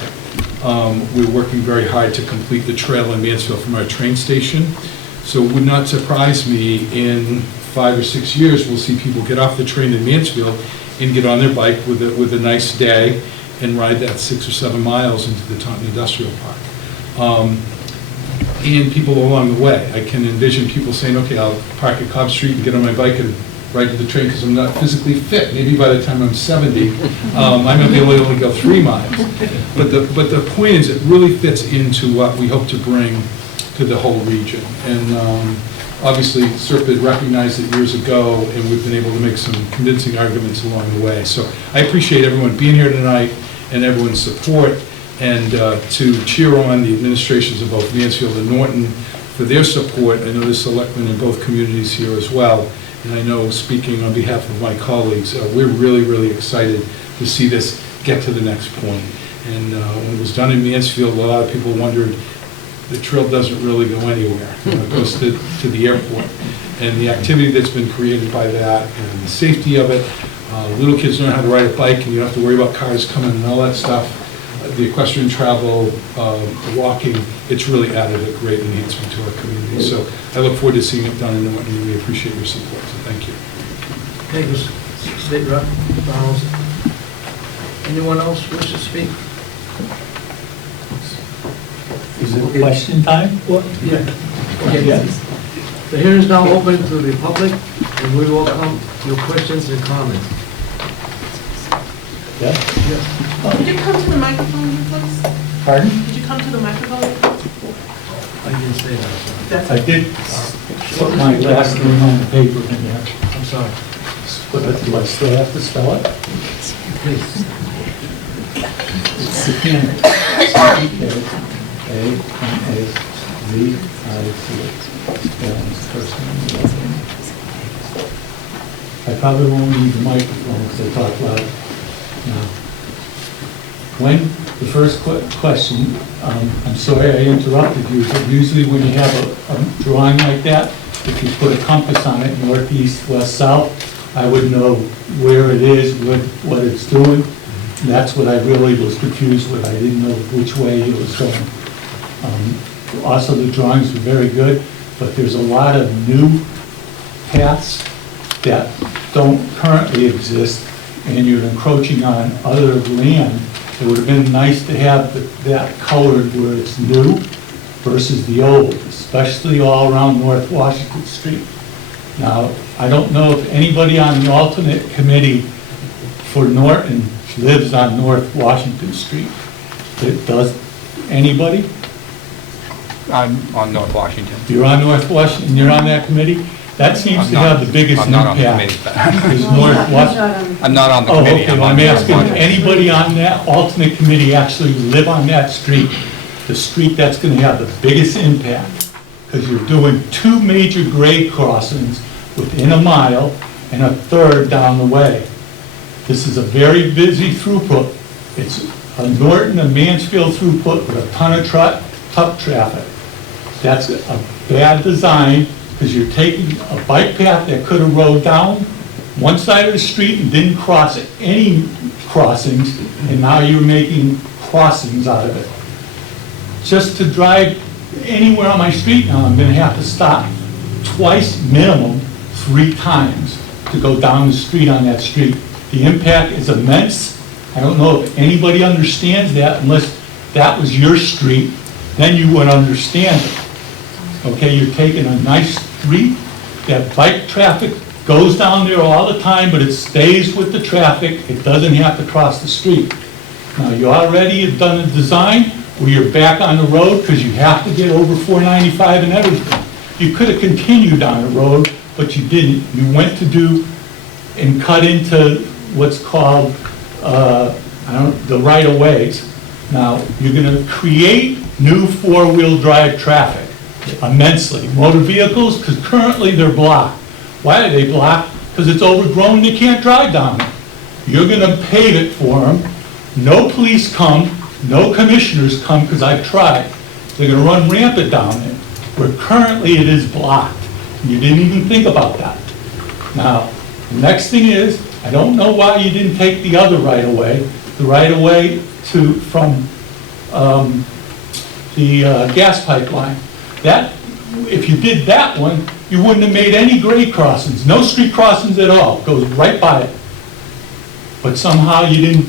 We're working very hard to complete the trail in Mansfield from our train station. So it would not surprise me in 5 or 6 years, we'll see people get off the train in Mansfield and get on their bike with a nice day and ride that 6 or 7 miles into the Taunton Industrial Park. And people along the way. I can envision people saying, okay, I'll park at Cobb Street and get on my bike and ride to the train because I'm not physically fit. Maybe by the time I'm 70, I might be able to only go 3 miles. But the point is, it really fits into what we hope to bring to the whole region. And obviously, SERP recognized it years ago, and we've been able to make some convincing arguments along the way. So I appreciate everyone being here tonight and everyone's support, and to cheer on the administrations of both Mansfield and Norton for their support. I know there's selectmen in both communities here as well. And I know, speaking on behalf of my colleagues, we're really, really excited to see this get to the next point. And when it was done in Mansfield, a lot of people wondered, the trail doesn't really go anywhere. It goes to the airport. And the activity that's been created by that, and the safety of it, little kids learn how to ride a bike, and you don't have to worry about cars coming and all that stuff. The equestrian travel, walking, it's really added a great enhancement to our community. So I look forward to seeing it done in Norton, and we appreciate your support. So thank you. Thank you, State Rep Barrows. Anyone else wish to speak? Is it question time? Well, yeah. Okay. Yes. The hearing is now open to the public, and we welcome your questions and comments. Yeah? Could you come to the microphone, please? Pardon? Could you come to the microphone? I didn't say that, That's I did put my last name on the paper in there. I'm sorry. But do I still have to spell it? Please. It's Scenic. C-A-N-A-Z-I-C. First name. I probably won't need the microphone because I talk loud now. When, the first question, I'm sorry I interrupted you, but usually when you have a drawing like that, if you put a compass on it, northeast, west, south, I would know where it is, what it's doing. And that's what I really was confused with. I didn't know which way it was going. Also, the drawings were very good, but there's a lot of new paths that don't currently exist, and you're encroaching on other land. It would have been nice to have that colored where it's new versus the old, especially all around North Washington Street. Now, I don't know if anybody on the alternate committee for Norton lives on North Washington Street. Does anybody? I'm on North Washington. You're on North Washington, you're on that committee? That seems to have the biggest I'm not on the impact. committee. Is North Washington? I'm not on the Oh, committee. okay, well, I'm asking, if anybody on that alternate committee actually live on that street? The street that's gonna have the biggest impact, because you're doing two major grade crossings within a mile and a third down the way. This is a very busy throughput. It's a Norton and Mansfield throughput with a ton of truck traffic. That's a bad design, because you're taking a bike path that could have rode down one side of the street and didn't cross any crossings, and now you're making crossings out of it. Just to drive anywhere on my street now, I'm gonna have to stop twice minimum, 3 times to go down the street on that street. The impact is immense. I don't know if anybody understands that, unless that was your street, then you would understand it. Okay, you're taking a nice street, that bike traffic goes down there all the time, but it stays with the traffic, it doesn't have to cross the street. Now, you already have done a design where you're back on the road because you have to get over 495 and everything. You could have continued on the road, but you didn't. You went to do and cut into what's called, the right-of-ways. Now, you're gonna create new 4-wheel drive traffic immensely. Motor vehicles, because currently they're blocked. Why are they blocked? Because it's overgrown, they can't drive down it. You're gonna pave it for them. No police come, no commissioners come, because I've tried. They're gonna run rampant down it, where currently it is blocked. You didn't even think about that. Now, the next thing is, I don't know why you didn't take the other right-of-way, the right-of-way from the gas pipeline. That, if you did that one, you wouldn't have made any grade crossings, no street crossings at all, goes right by it. But somehow you didn't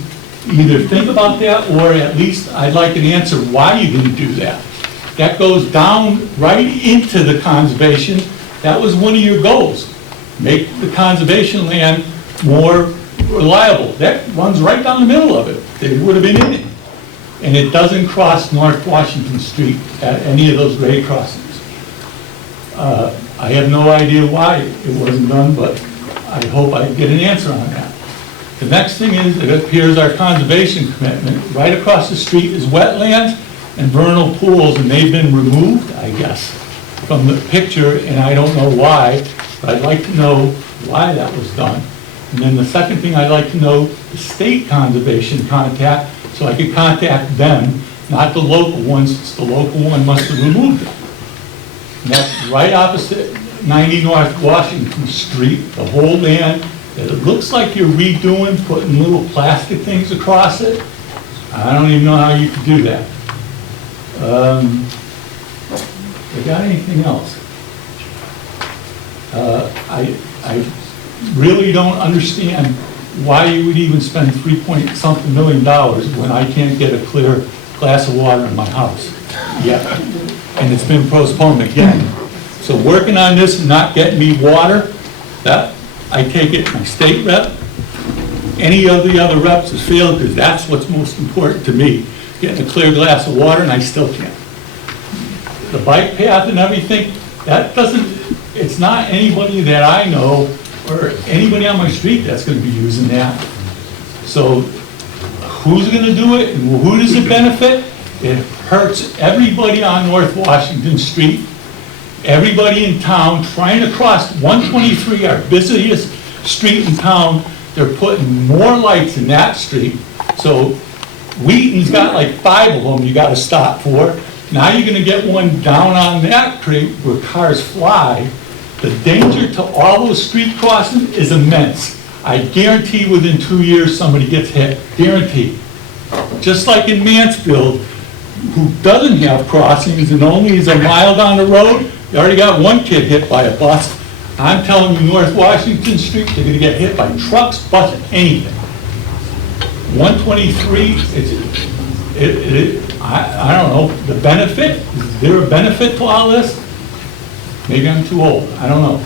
either think about that, or at least I'd like an answer why you didn't do that. That goes down right into the conservation. That was one of your goals, make the conservation land more reliable. That runs right down the middle of it. They would have been in it. And it doesn't cross North Washington Street at any of those grade crossings. I have no idea why it wasn't done, but I hope I get an answer on that. The next thing is, it appears our conservation commitment, right across the street is wetlands and vernal pools, and they've been removed, I guess, from the picture, and I don't know why, but I'd like to know why that was done. And then the second thing, I'd like to know the state conservation contact, so I could contact them, not the local ones, since the local one must have removed it. And that's right opposite 90 North Washington Street, the whole land that it looks like you're redoing, putting little plastic things across it. I don't even know how you could do that. You got anything else? I really don't understand why you would even spend $3-point-something million when I can't get a clear glass of water in my house yet. And it's been postponed again. So working on this and not getting me water, that, I take it my state rep, any of the other reps has failed, because that's what's most important to me, getting a clear glass of water, and I still can't. The bike path and everything, that doesn't, it's not anybody that I know or anybody on my street that's gonna be using that. So who's gonna do it and who does it benefit? It hurts everybody on North Washington Street, everybody in town trying to cross 123, our busiest street in town. They're putting more lights in that street. So Wheaton's got like 5 of them you gotta stop for. Now you're gonna get one down on that street where cars fly. The danger to all those street crossings is immense. I guarantee within 2 years, somebody gets hit, guaranteed. Just like in Mansfield, who doesn't have crossings and only is a mile down the road, you already got one kid hit by a bus. I'm telling you, North Washington Street, they're gonna get hit by trucks, buses, anything. 123, I don't know, the benefit, is there a benefit to all this? Maybe I'm too old, I don't know.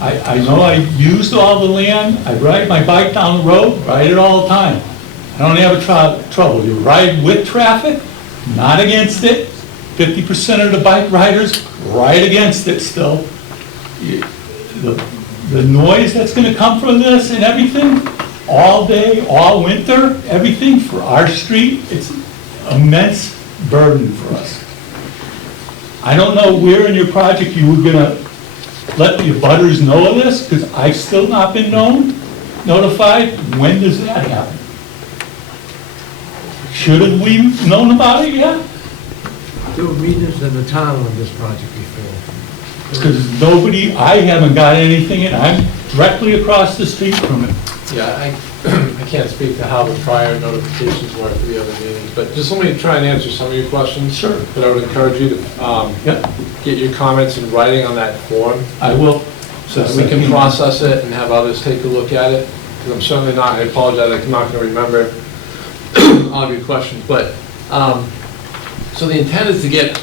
I know I used all the land, I ride my bike down the road, ride it all the time. I don't have trouble. You ride with traffic, not against it. 50% of the bike riders ride against it still. The noise that's gonna come from this and everything, all day, all winter, everything for our street, it's immense burden for us. I don't know where in your project you were gonna let the abutters know of this, because I've still not been notified. When does that happen? Should have we known about it yet? There were meetings in the town on this project before. Because nobody, I haven't got anything, and I'm directly across the street from it. Yeah, I can't speak to how the prior notifications were for the other meetings, but just let me try and answer some of your questions. Sure. But I would encourage you to get your comments in writing on that form, I will. so that we can process it and have others take a look at it. Because I'm certainly not, I apologize, I'm not going to remember all of your questions. But, so the intent is to get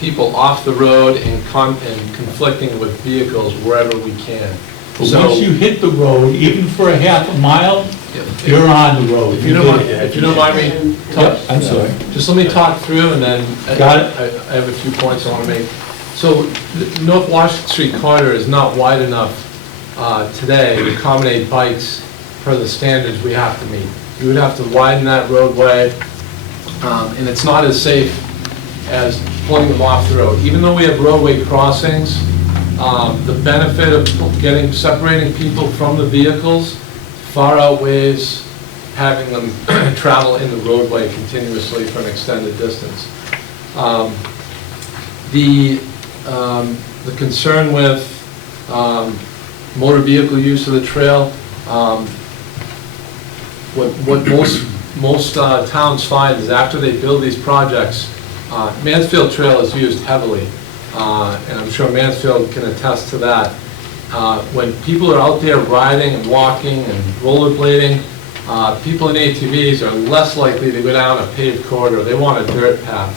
people off the road and conflicting with vehicles wherever we can. But So- once you hit the road, even for a half a mile, you're on the road. If you don't mind me, I'm sorry. just let me talk through and then. Got it. I have a few points I want to make. So the North Washington Street corridor is not wide enough today to accommodate bikes per the standards we have to meet. You would have to widen that roadway, and it's not as safe as pulling them off the road. Even though we have roadway crossings, the benefit of separating people from the vehicles far outweighs having them travel in the roadway continuously for an extended distance. The concern with motor vehicle use of the trail, what most towns find is after they build these projects, Mansfield Trail is used heavily. And I'm sure Mansfield can attest to that. When people are out there riding and walking and rollerblading, people in ATVs are less likely to go down a paved corridor. They want a dirt path.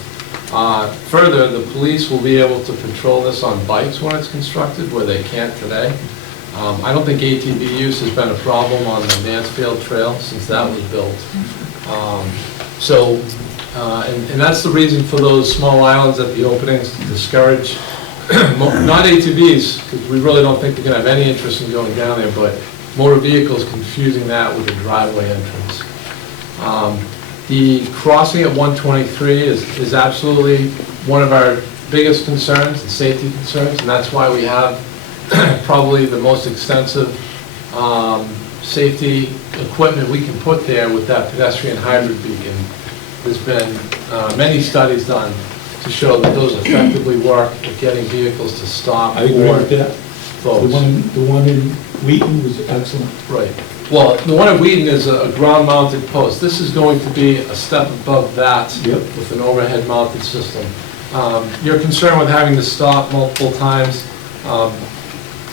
Further, the police will be able to patrol this on bikes when it's constructed, where they can't today. I don't think ATV use has been a problem on the Mansfield Trail since that was built. And that's the reason for those small islands at the openings, to discourage, not ATVs, because we really don't think they're going to have any interest in going down there, but motor vehicles confusing that with a driveway entrance. The crossing at 123 is absolutely one of our biggest concerns, and safety concerns, and that's why we have probably the most extensive safety equipment we can put there with that pedestrian hybrid beacon. There's been many studies done to show that those effectively work at getting vehicles to stop. I agree with that. Folks. The one in Wheaton was excellent. Right. Well, the one at Wheaton is a ground-mounted post. This is going to be a step above that with an overhead-mounted system. Your concern with having to stop multiple times,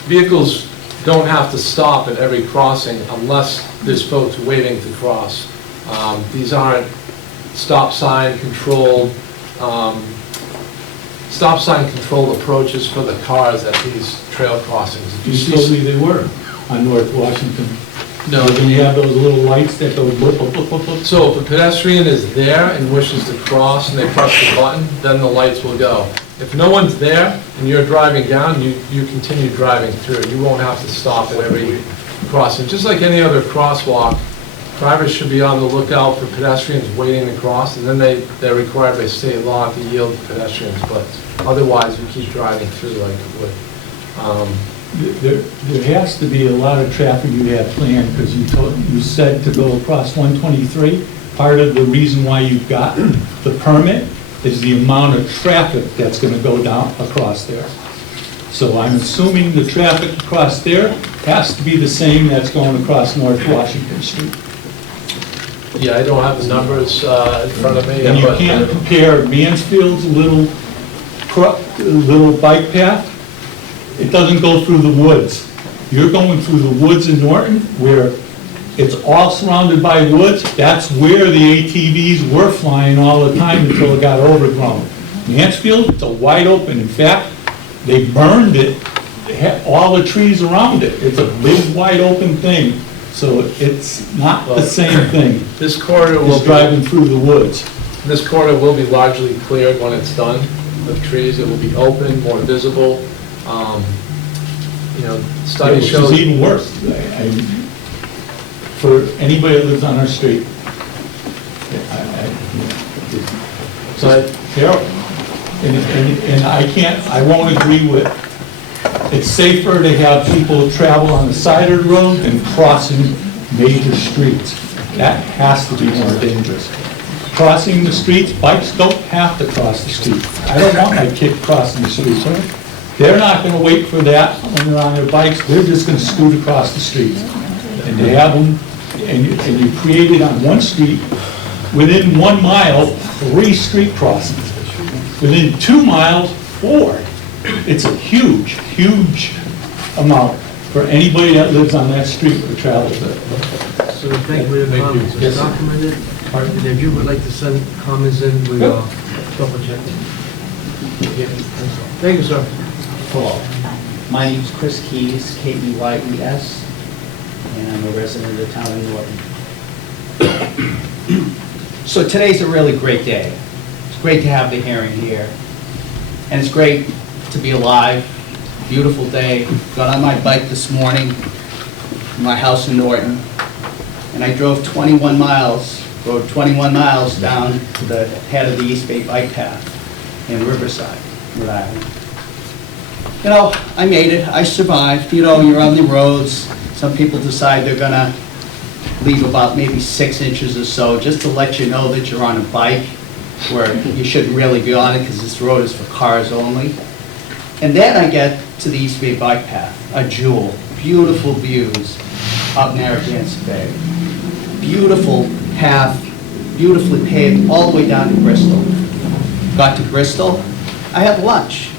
vehicles don't have to stop at every crossing unless there's folks waiting to cross. These aren't stop sign controlled approaches for the cars at these trail crossings. If you You see told me they were on North Washington. No, Do you have those little lights that go look, look, look, look, look? So if a pedestrian is there and wishes to cross and they press the button, then the lights will go. If no one's there and you're driving down, you continue driving through. You won't have to stop at every crossing. Just like any other crosswalk, drivers should be on the lookout for pedestrians waiting to cross, and then they're required by state law to yield to pedestrians, but otherwise you keep driving through like it would. There has to be a lot of traffic you have planned, because you said to go across 123. Part of the reason why you've got the permit is the amount of traffic that's gonna go down across there. So I'm assuming the traffic across there has to be the same that's going across North Washington Street. Yeah, I don't have the numbers in front of me. And you but- can't compare Mansfield's little bike path. It doesn't go through the woods. You're going through the woods in Norton, where it's all surrounded by woods. That's where the ATVs were flying all the time until it got overgrown. Mansfield, it's a wide open. In fact, they burned it, all the trees around it. It's a big, wide open thing. So it's not the same thing This corridor will as be, driving through the woods. this corridor will be largely cleared when it's done with trees. It will be open, more visible. You know, study Which shows. is even worse. For anybody that lives on our street. So, terrible. And I won't agree with, it's safer to have people travel on the side of the road than crossing major streets. That has to be more dangerous. Crossing the streets, bikes don't have to cross the street. I don't want my kid crossing the street. They're not gonna wait for that when they're on their bikes, they're just gonna scoot across the street. And they have them, and you created on one street, within 1 mile, 3 street crossings. Within 2 miles, 4. It's a huge, huge amount for anybody that lives on that street or travels it. So thank you for your comments. Yes, It's sir. documented, and if you would like to send comments in, we'll double check them. Yeah. Thank you, sir. Hello. My name's Chris Keyes, Keyes, and I'm a resident of the town of Norton. So today's a really great day. It's great to have the hearing here. And it's great to be alive. Beautiful day. Got on my bike this morning from my house in Norton, and I drove 21 miles, down to the head of the East Bay Bike Path in Riverside, Rhode Island. You know, I made it, I survived. You know, you're on the roads, some people decide they're gonna leave about maybe 6 inches or so, just to let you know that you're on a bike, where you shouldn't really be on it, because this road is for cars only. And then I get to the East Bay Bike Path, a jewel, beautiful views up Narragansett Bay. Beautiful path, beautifully paved, all the way down to Bristol. Got to Bristol, I had lunch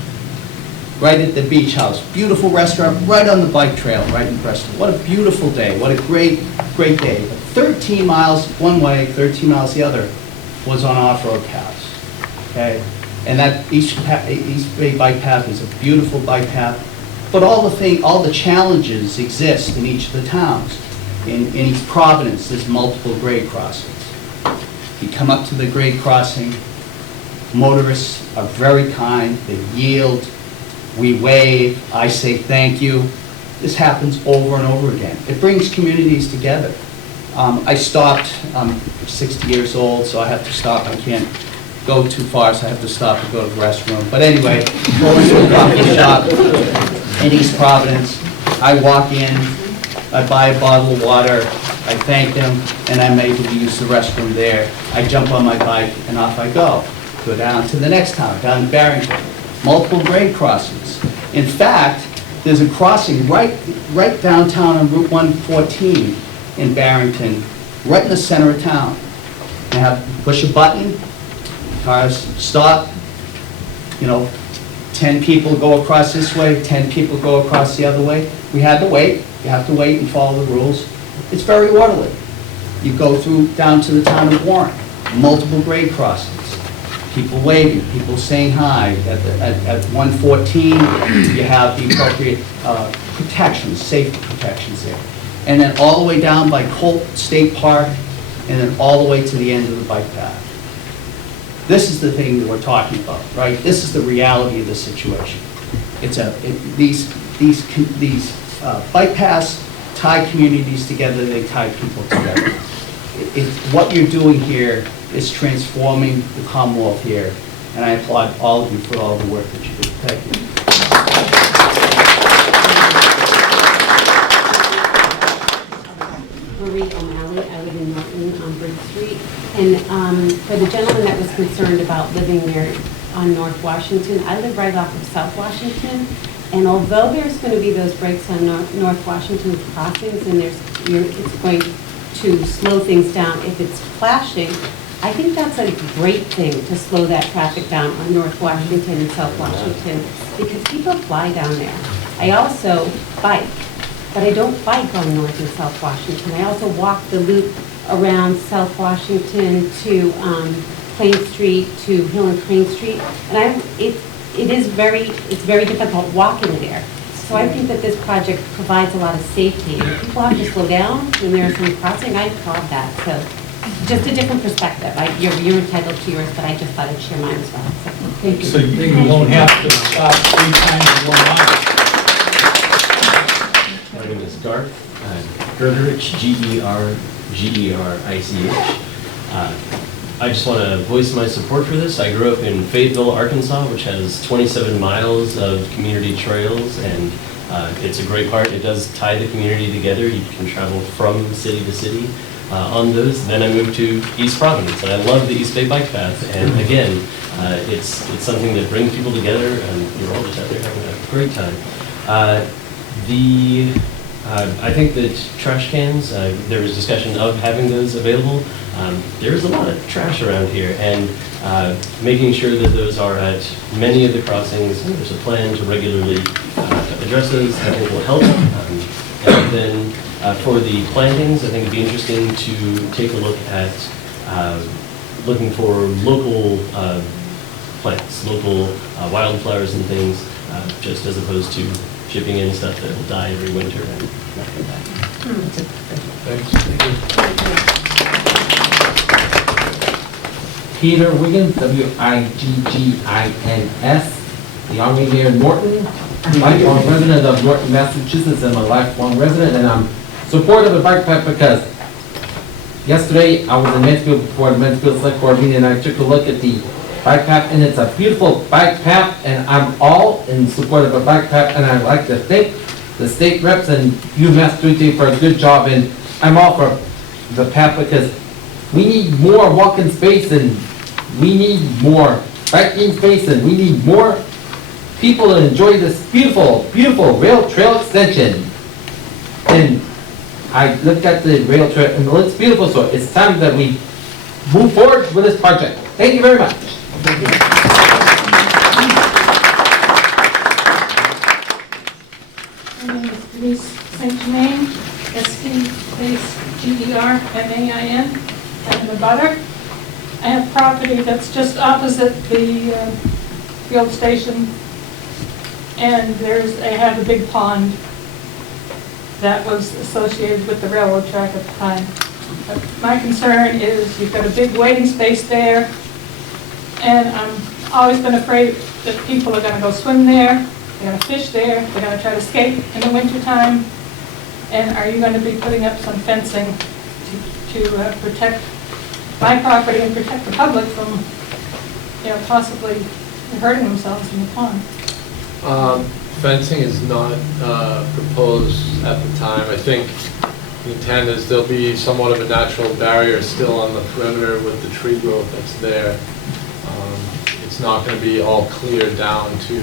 right at the beach house. Beautiful restaurant, right on the bike trail, right in Bristol. What a beautiful day, what a great, great day. 13 miles one way, 13 miles the other was on off-road paths, okay? And that East Bay Bike Path is a beautiful bike path, but all the challenges exist in each of the towns. In East Providence, there's multiple grade crossings. You come up to the grade crossing, motorists are very kind, they yield, we wave, I say thank you. This happens over and over again. It brings communities together. I stopped, I'm 60 years old, so I have to stop. I can't go too far, so I have to stop and go to the restroom. But anyway, going to a coffee shop in East Providence, I walk in, I buy a bottle of water, I thank them, and I'm able to use the restroom there. I jump on my bike and off I go. Go down to the next town, down to Barrington. Multiple grade crossings. In fact, there's a crossing right downtown on Route 114 in Barrington, right in the center of town. You have push a button, cars stop, 10 people go across this way, 10 people go across the other way. We had to wait. You have to wait and follow the rules. It's very orderly. You go through down to the town of Warren, multiple grade crossings. People waving, people saying hi. At 114, you have the appropriate protections, safety protections there. and then all the way down by Colt State Park, and then all the way to the end of the bike path. This is the thing that we're talking about, right? This is the reality of the situation. These bike paths tie communities together, they tie people together. What you're doing here is transforming the Commonwealth here, and I applaud all of you for all the work that you do. Thank you. Marie O'Malley, I live in Norton on Briggs Street. And for the gentleman that was concerned about living there on North Washington, I live right off of South Washington. And although there's going to be those breaks on North Washington crossings, and it's going to slow things down if it's flashing, I think that's a great thing to slow that traffic down on North Washington and South Washington, because people fly down there. I also bike, but I don't bike on North and South Washington. I also walk the loop around South Washington to Plain Street, to Hill and Crane Street, and it's very difficult walking there. So I think that this project provides a lot of safety. If people have to slow down when there's some crossing, I applaud that. So just a different perspective. You're entitled to yours, but I just thought I'd share mine as well. So thank you. So you won't have to stop 3 times in 1 mile. My name is Garth Gergerich, Gergerich. I just want to voice my support for this. I grew up in Fayetteville, Arkansas, which has 27 miles of community trails, and it's a great part. It does tie the community together. You can travel from city to city on those. Then I moved to East Providence, and I love the East Bay Bike Path. And again, it's something that brings people together, and you're all just out there having a great time. I think that trash cans, there was discussion of having those available. There's a lot of trash around here, and making sure that those are at many of the crossings, and there's a plan to regularly address those, I think will help. And then for the plantings, I think it'd be interesting to take a look at looking for local plants, local wildflowers and things, just as opposed to shipping in stuff that will die every winter and not come back. That's it. Thanks. Peter Wiggins, Wiggins, the Army near Norton, lifelong resident of Norton, Massachusetts, and a lifelong resident, and I'm supportive of bike path because yesterday I was in Mansfield before the Mansfield Select Board meeting, and I took a look at the bike path, and it's a beautiful bike path, and I'm all in support of a bike path, and I'd like to thank the state reps and you, Massachusetts, for a good job, and I'm all for the path because we need more walking space, and we need more biking space, and we need more people to enjoy this beautiful, beautiful rail trail extension. And I looked at the rail trail, and it looks beautiful, so it's time that we move forward with this project. Thank you very much. My name is Denise St. Germain, S-T-Germain. I'm the butter. I have property that's just opposite the field station, and I have a big pond that was associated with the railroad track at the time. But my concern is you've got a big waiting space there, and I'm always been afraid that people are going to go swim there, they're going to fish there, they're going to try to skate in the wintertime, and are you going to be putting up some fencing to protect my property and protect the public from, possibly hurting themselves in the pond? Fencing is not proposed at the time. I think the intent is there'll be somewhat of a natural barrier still on the perimeter with the tree growth that's there. It's not going to be all cleared down to,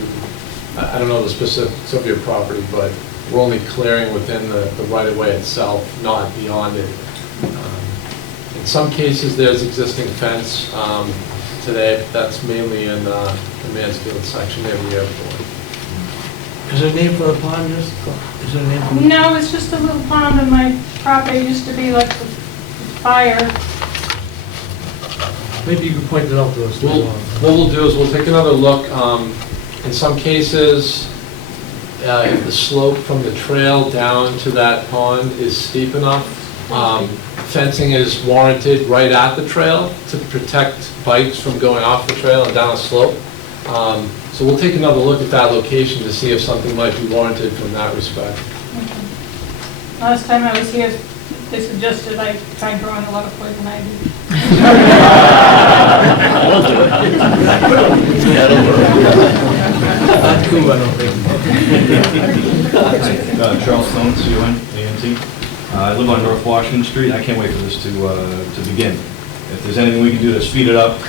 I don't know the specifics of your property, but we're only clearing within the right-of-way itself, not beyond it. In some cases, there's existing fence today, but that's mainly in the Mansfield section near the airport. Is there a name for the pond? Is there a name for the... No, it's just a little pond on my property. It used to be like the fire. Maybe you can point it out to us. What we'll do is we'll take another look. In some cases, if the slope from the trail down to that pond is steep enough. Fencing is warranted right at the trail to protect bikes from going off the trail and down a slope. So we'll take another look at that location to see if something might be warranted from that respect. Last time I was here, they suggested I try growing a lot of poison ivy. Not cool, I don't think. Charles Stone, CON, ANT. I live on North Washington Street. I can't wait for this to begin. If there's anything we can do to speed it up,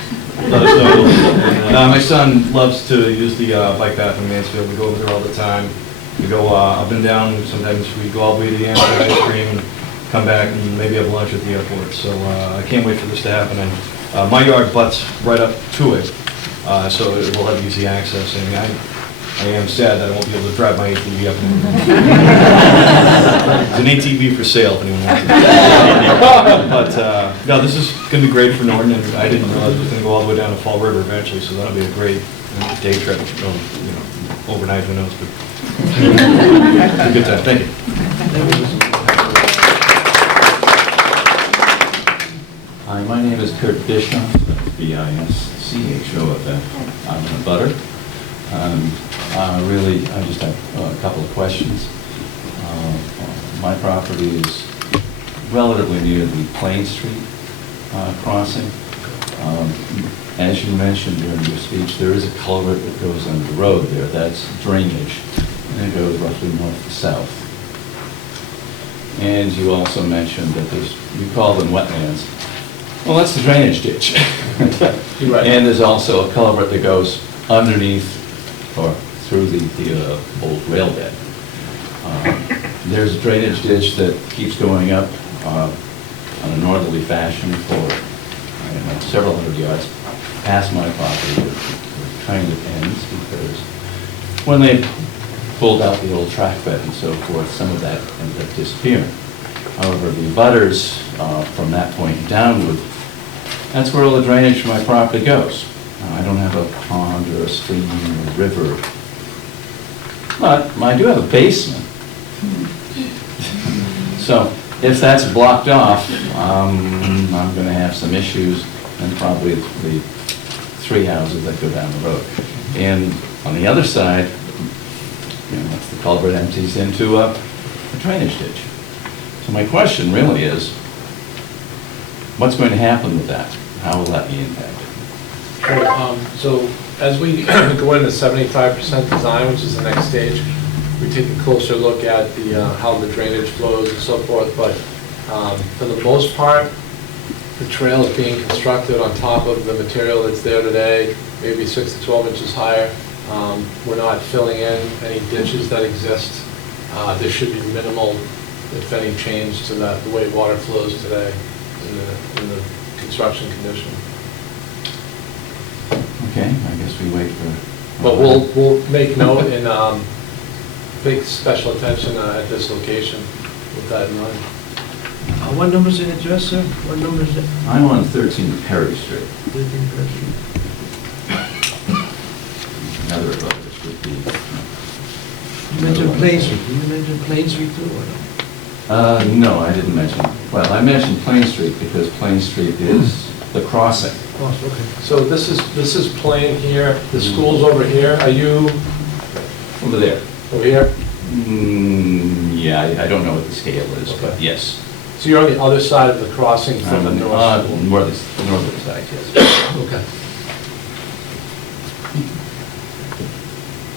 let us know. My son loves to use the bike path in Mansfield. We go over there all the time. We go up and down. Sometimes we go all the way to the end, get ice cream, and come back and maybe have lunch at the airport. So I can't wait for this to happen. And my yard butts right up to it, so it will have easy access. And I am sad that I won't be able to drive my ATV up. There's an ATV for sale if anyone wants it. But no, this is going to be great for Norton, and I didn't realize it was going to go all the way down to Fall River eventually, so that'll be a great day trip. Overnight, who knows? But it's a good time. Thank you. Hi, my name is Kurt Bischoff, B-I-S-C-H-O-F-F. I'm a butter. I just have a couple of questions. My property is relatively near the Plain Street crossing. As you mentioned during your speech, there is a culvert that goes under the road there. That's drainage, and it goes roughly north to south. And you also mentioned that you call them wetlands. Well, that's the drainage ditch. You're right. And there's also a culvert that goes underneath or through the old rail bed. There's a drainage ditch that keeps going up on a northerly fashion for, I don't know, several hundred yards past my property with kind of ends, because when they pulled out the old track bed and so forth, some of that ended up disappearing. However, the abutters from that point downward, that's where all the drainage from my property goes. I don't have a pond or a stream or a river, but I do have a basement. So if that's blocked off, I'm going to have some issues, and probably the 3 houses that go down the road. And on the other side, once the culvert empties into a drainage ditch. So my question really is, what's going to happen with that? How will that be impacted? So as we go into 75% design, which is the next stage, we take a closer look at how the drainage flows and so forth. But for the most part, the trail is being constructed on top of the material that's there today, maybe 6 to 12 inches higher. We're not filling in any ditches that exist. There should be minimal, if any, change to the way water flows today in the construction condition. Okay, I guess we wait for... But we'll make note and take special attention at this location with that in mind. What number is the address, sir? What number is it? I'm on 13 Perry Street. 13 Perry Street. Another of this would be... You mentioned Plain Street. Did you mention Plain Street too, or no? No, I didn't mention. Well, I mentioned Plain Street because Plain Street is the crossing. Oh, okay. So this is Plain here, the school's over here. Are you Over there. over here? Yeah, I don't know what the scale is, but Okay. yes. So you're on the other side of the crossing from the north school? Northern side, yes. Okay.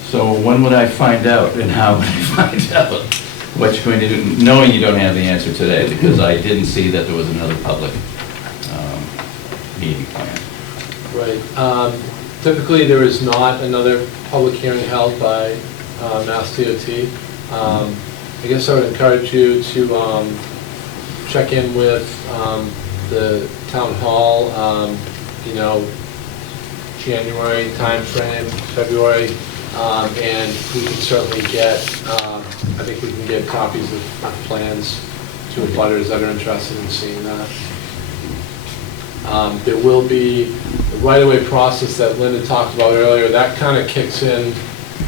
So when would I find out, and how would I find out what you're going to do, knowing you don't have the answer today, because I didn't see that there was another public meeting planned? Right. Typically, there is not another public hearing held by Mass DOT. I guess I would encourage you to check in with the town hall, January timeframe, February, and we can certainly get, I think we can get copies of plans to abutters that are interested in seeing that. There will be the right-of-way process that Linda talked about earlier. That kind of kicks in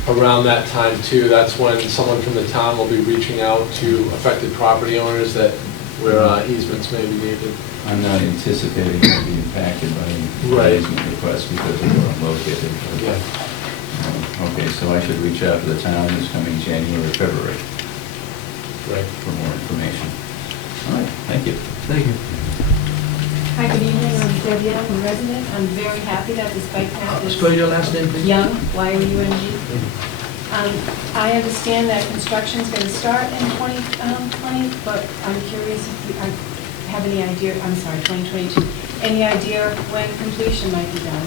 around that time too, that's when someone from the town will be reaching out to affected property owners that, where easements may be needed. I'm not anticipating to be impacted by Right. any easement requests because of where I'm located. but, Yeah. Okay, so I should reach out to the town this coming January, or February Right. for more information. All right, thank you. Thank you. Hi, good evening, I'm Debbie, I'm a resident. I'm very happy that this bike path is Spell your last name, please. Young, Y-O-U-N-G. I understand that construction's going to start in 2020, but I'm curious if you have any idea, I'm sorry, 2022, any idea when completion might be done?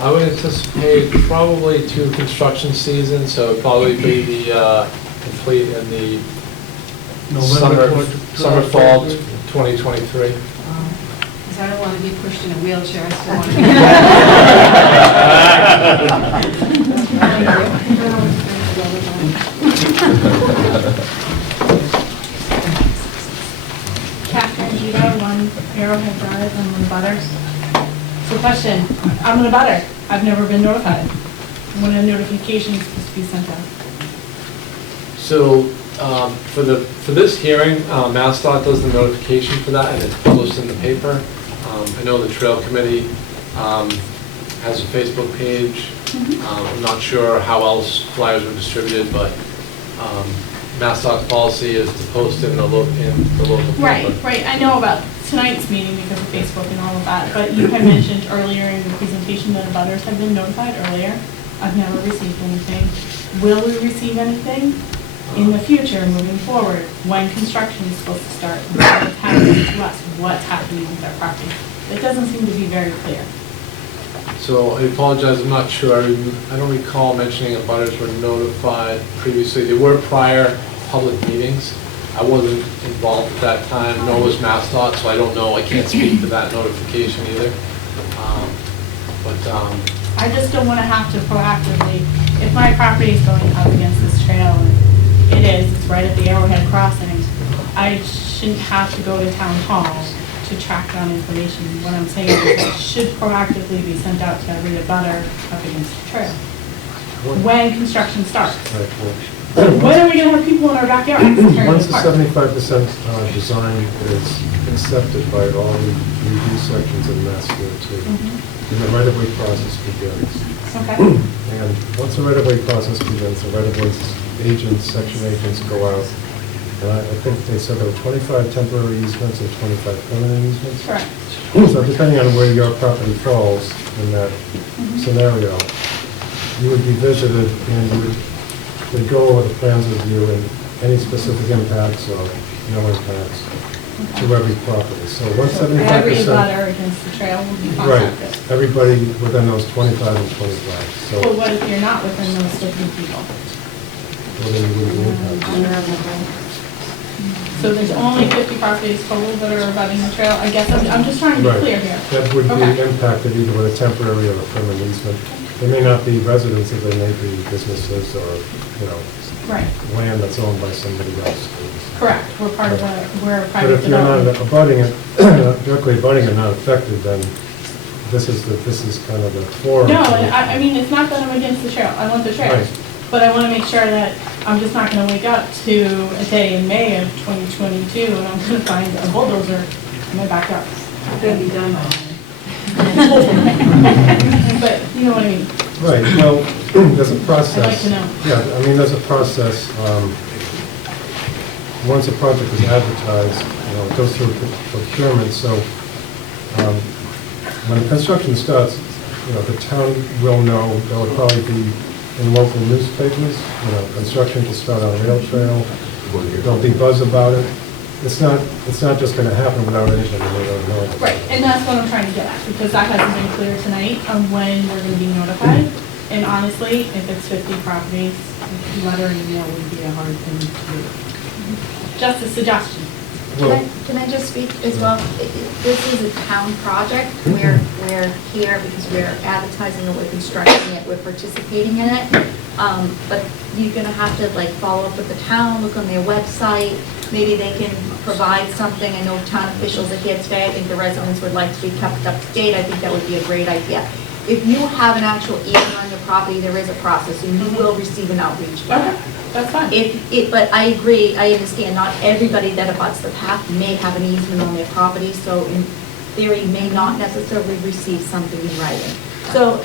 I would anticipate probably 2 construction seasons, so it'd probably be the complete in the summer, fall 2023. Because I don't want to be pushed in a wheelchair, I still want to be... Catherine Gito, 1 Arrowhead Drive, I'm one of the butters. So question, I'm in a butter, I've never been notified. When a notification is supposed to be sent out? So for this hearing, MassDOT does the notification for that, and it's published in the paper. I know the Trail Committee has a Facebook page. I'm not sure how else flyers were distributed, but MassDOT's policy is to post in the local paper. Right, I know about tonight's meeting because of Facebook and all of that, but you had mentioned earlier in the presentation that abutters have been notified earlier. I've never received anything. Will we receive anything in the future, moving forward, when construction is supposed to start? What's happening to us? What's happening with our property? It doesn't seem to be very clear. So I apologize, I'm not sure. I don't recall mentioning abutters were notified previously. There were prior public meetings. I wasn't involved at that time, nor was MassDOT, so I don't know. I can't speak to that notification either. I just don't want to have to proactively, if my property is going up against this trail, and it's right at the Arrowhead crossing, I shouldn't have to go to town hall to track down information. What I'm saying is that should proactively be sent out to every abutter up against the trail when construction starts. When are we going to have people in our backyard? Once the 75% design is accepted by all the review sections of Mass DOT, and the right-of-way process begins. Okay. And once the right-of-way process begins, the right-of-way agents, section agents go out. And I think they said there were 25 temporary easements and 25 permanent easements. Correct. So depending on where your property falls in that scenario, you would be visited and you would they go over the plans with you and any specific impacts or no impacts to every property. So 175%. Every abutter against the trail will be Right, contacted. everybody within those 25 and 25. So But what if you're not within those 50 people? well, then you wouldn't be impacted. So there's only 50 properties total that are abutting the trail? I guess I'm just trying to be Right. clear here. That would be Okay. impacted either with a temporary or a permanent easement. They may not be residences, they may be businesses or, Right, land that's owned by somebody else. correct. We're part of we're a But private if you're not development. abutting it, directly abutting it, not affected, then this is kind of the forum. No, and I mean, it's not that I'm against the trail. I want the trail. Right. But I want to make sure that I'm just not going to wake up to a day in May of 2022 and I'm going to find a bulldozer in my backyard. It's going to be done by But you know what I mean? Right, well, there's a process. I'd like to know. Yeah, I mean, there's a process. Once a project is advertised, it goes through procurement, so when construction starts, the town will know, there will probably be in local newspapers, construction to start on a rail trail, there'll be buzz about it. It's not just going to happen without anybody really knowing. Right, and that's what I'm trying to get at, because that hasn't been clear tonight on when we're going to be notified. And honestly, if it's 50 properties, letter and email would be a hard thing to do. Just a suggestion. Can I just speak as well? This is a town project. We're here because we're advertising it, we're constructing it, we're participating in it. But you're gonna have to follow up with the town, look on their website. Maybe they can provide something. I know town officials are here today. I think the residents would like to be kept up to date. I think that would be a great idea. if you have an actual easement on your property, there is a process, and you will receive an outreach letter. Okay, that's fine. But I agree, I understand, not everybody that abuts the path may have an easement on their property, so in theory, may not necessarily receive something in writing. So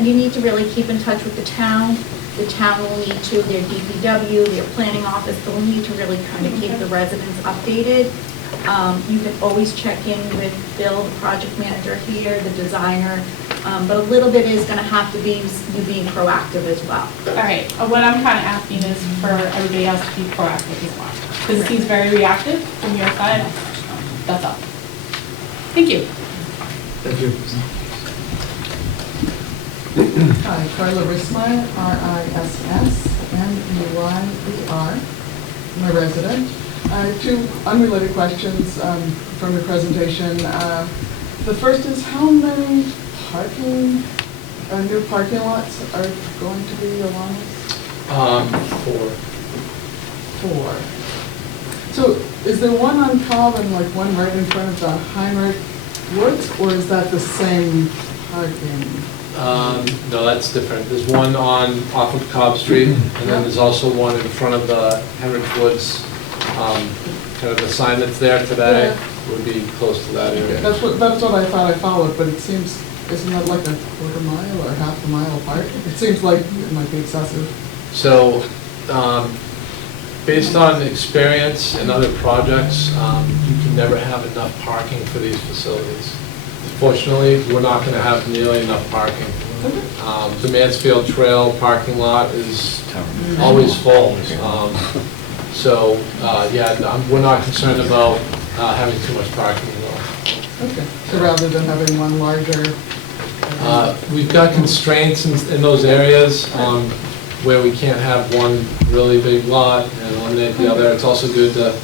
you need to really keep in touch with the town. The town will need to, their DPW, their planning office, they'll need to really kind of keep the residents updated. You can always check in with Bill, the project manager here, the designer, but a little bit is gonna have to be you being proactive as well. All right, what I'm kind of asking is for everybody else to be proactive as well. Because it seems very reactive from your side. That's all. Thank you. Thank you. Hi, Carla Rismeyer, R-I-S-S-M-E-Y-E-R. I'm a resident. I have two unrelated questions from your presentation. The first is, how many new parking lots are going to be along this? 4. 4. So is there one on Cobb and like one right in front of the Heinrich Woods, or is that the same parking? No, that's different. There's one off of Cobb Street, and then there's also one in front of the Henrik Woods. Kind of the sign that's there today would be close to that area. That's what I thought I followed, but it seems, isn't that like a quarter mile or half a mile apart? It seems like it might be excessive. So, based on experience in other projects, you can never have enough parking for these facilities. Fortunately, we're not going to have nearly enough parking. The Mansfield Trail parking lot is always full. We're not concerned about having too much parking at all. Okay, so rather than having one larger... We've got constraints in those areas where we can't have one really big lot and eliminate the other. It's also good to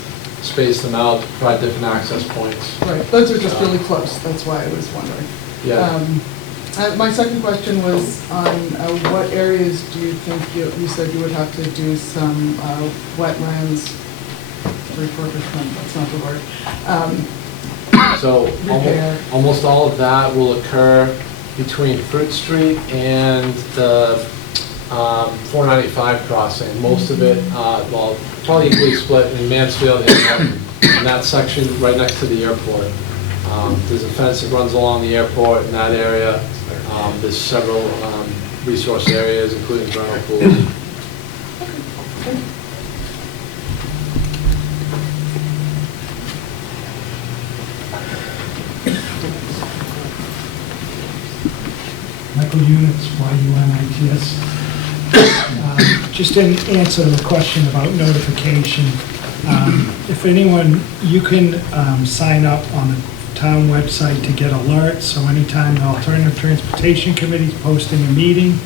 space them out, provide different access points. Right, those are just really close, that's why I was wondering. Yeah. My second question was on what areas do you think, you said you would have to do some wetlands refurbishment, that's not the word. So repair. almost all of that will occur between Fruit Street and the 495 crossing. Most of it, probably equally split in Mansfield and Norton, in that section right next to the airport. There's a fence that runs along the airport in that area. There's several resource areas, including vernal pools. Michael Units, Y-U-N-I-T-S. Just in answer to the question about notification, if anyone, you can sign up on the town website to get alerts, so anytime the Alternative Transportation Committee is posting a meeting,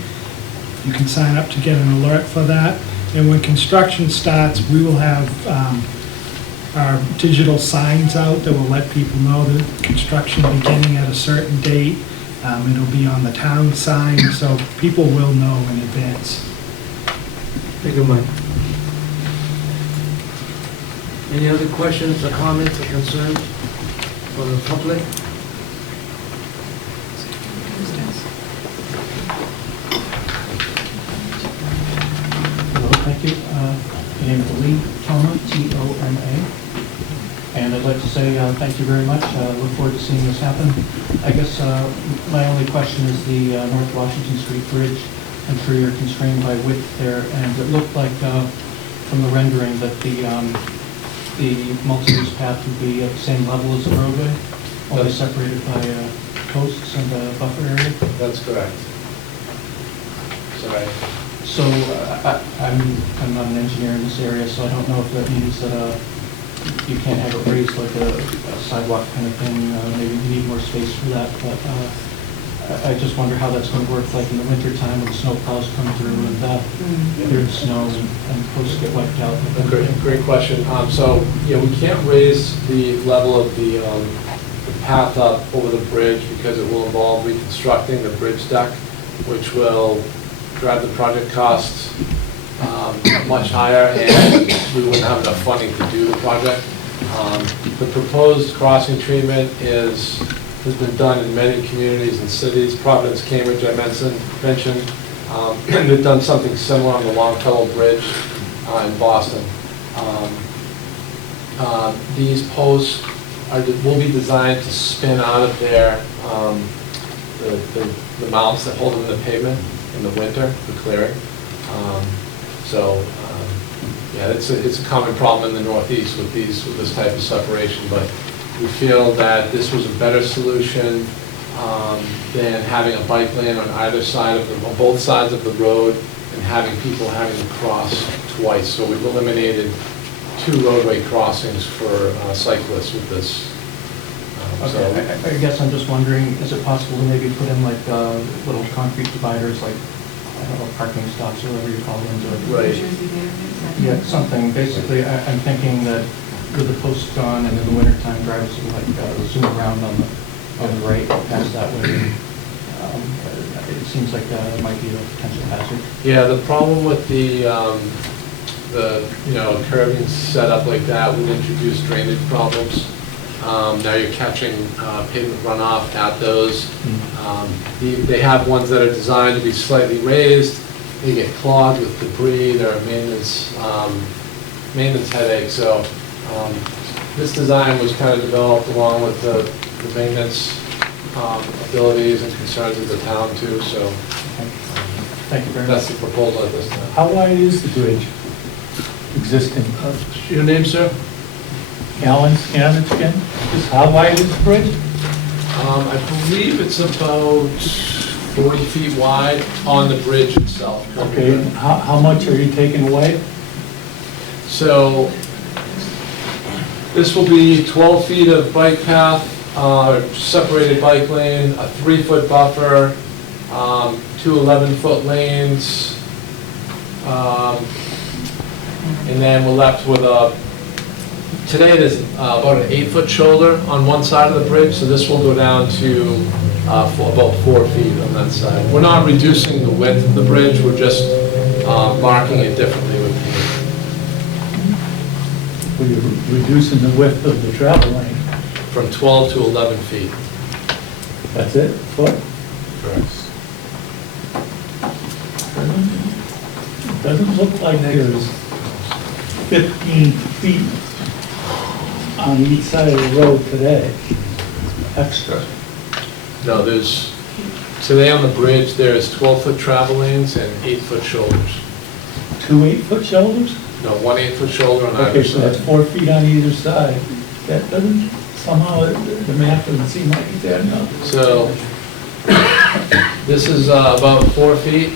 you can sign up to get an alert for that. And when construction starts, we will have our digital signs out that will let people know that construction beginning at a certain date. It'll be on the town sign, so people will know in advance. Thank you, Mike. Any other questions or comments or concerns from the public? Hello, thank you. My name is Lee Toma, T-O-M-A. And I'd like to say thank you very much. Look forward to seeing this happen. I guess my only question is the North Washington Street Bridge. I'm sure you're constrained by width there, and it looked like from the rendering that the multi-use path would be at the same level as the roadway, only separated by posts and a buffer area. That's correct. Sorry. So I'm not an engineer in this area, so I don't know if that means that you can't have it raised like a sidewalk kind of thing. Maybe you need more space for that, but I just wonder how that's going to work, like in the winter time when the snow plows come through and clear the snow and posts get wiped out. Great question. We can't raise the level of the path up over the bridge because it will involve reconstructing the bridge deck, which will drive the project costs much higher, and we wouldn't have enough funding to do the project. The proposed crossing treatment is has been done in many communities and cities. Providence, Cambridge, I mentioned. And they've done something similar on the Longfellow Bridge in Boston. These posts will be designed to spin out of their, the mounts that hold them in the pavement in the winter, the clearing. Yeah, it's a common problem in the Northeast with this type of separation, but we feel that this was a better solution than having a bike lane on either side on both sides of the road and having people having to cross twice. So we've eliminated 2 roadway crossings for cyclists with this. Okay, I guess I'm just wondering, is it possible to maybe put in like little concrete dividers, like, I don't know, parking stops or whatever you call them? Right. Yeah, something. Basically, I'm thinking that with the posts gone and in the wintertime, drivers will like zoom around on the right, past that way. It seems like it might be a potential hazard. Yeah, the problem with the curbing set up like that would introduce drainage problems. Now you're catching pavement runoff at those. They have ones that are designed to be slightly raised. They get clogged with debris. There are maintenance headaches. So this design was kind of developed along with the maintenance abilities and concerns of the town too. So thank you very much. That's the proposal at this time. How wide is the bridge existing? Your name, sir? Alan Scannigan. How wide is the bridge? I believe it's about 40 feet wide on the bridge itself. Okay, how much are you taking away? So this will be 12 feet of bike path, separated bike lane, a 3-foot buffer, 2 11-foot lanes, and then we're left with today it is about an 8-foot shoulder on one side of the bridge, so this will go down to about 4 feet on that side. We're not reducing the width of the bridge, we're just marking it differently with paint. Well, you're reducing the width of the travel lane. From 12 to 11 feet. That's it? Foot? Correct. Doesn't look like there's 15 feet on each side of the road today, extra. No, today on the bridge, there's 12-foot travel lanes and 8-foot shoulders. 2 8-foot shoulders? No, 1 8-foot shoulder on either Okay, so that's side. 4 feet on either side. That doesn't, somehow, the math doesn't seem like it's adding up. So, this is about 4 feet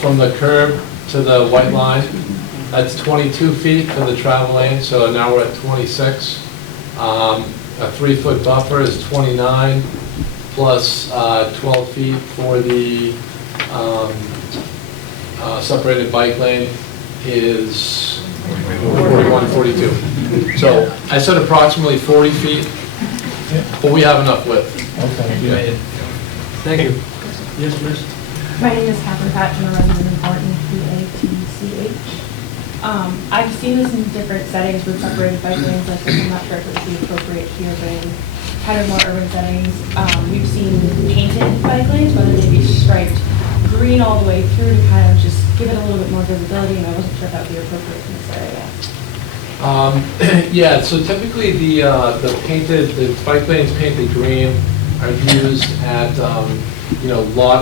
from the curb to the white line. That's 22 feet for the travel lane, so now we're at 26. A 3-foot buffer is 29, plus 12 feet for the separated bike lane is 41, 42. So I said approximately 40 feet, but we have enough width. Okay. Yeah. Thank you. Yes, miss? My name is Catherine Patch, I'm a resident of Morton, P-A-T-C-H. I've seen this in different settings with separated bike lanes like this. I'm not sure if it would be appropriate here, but in kind of more urban settings, we've seen painted bike lanes, whether they be striped green all the way through to kind of just give it a little bit more visibility, and I wasn't sure if that would be appropriate in this area. Yeah, so typically the bike lanes painted green are used at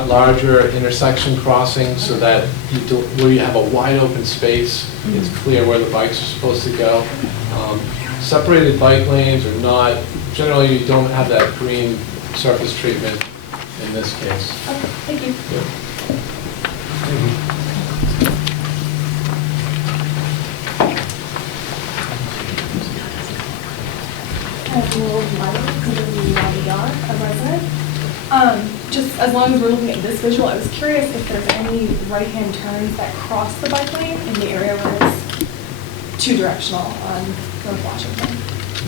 larger intersection crossings, so that where you have a wide open space, it's clear where the bikes are supposed to go. Separated bike lanes are not, generally you don't have that green surface treatment in this case. Okay, thank you. Yeah. A resident. Just as long as we're looking at this visual, I was curious if there's any right-hand turns that cross the bike lane in the area where it's two-directional on North Washington.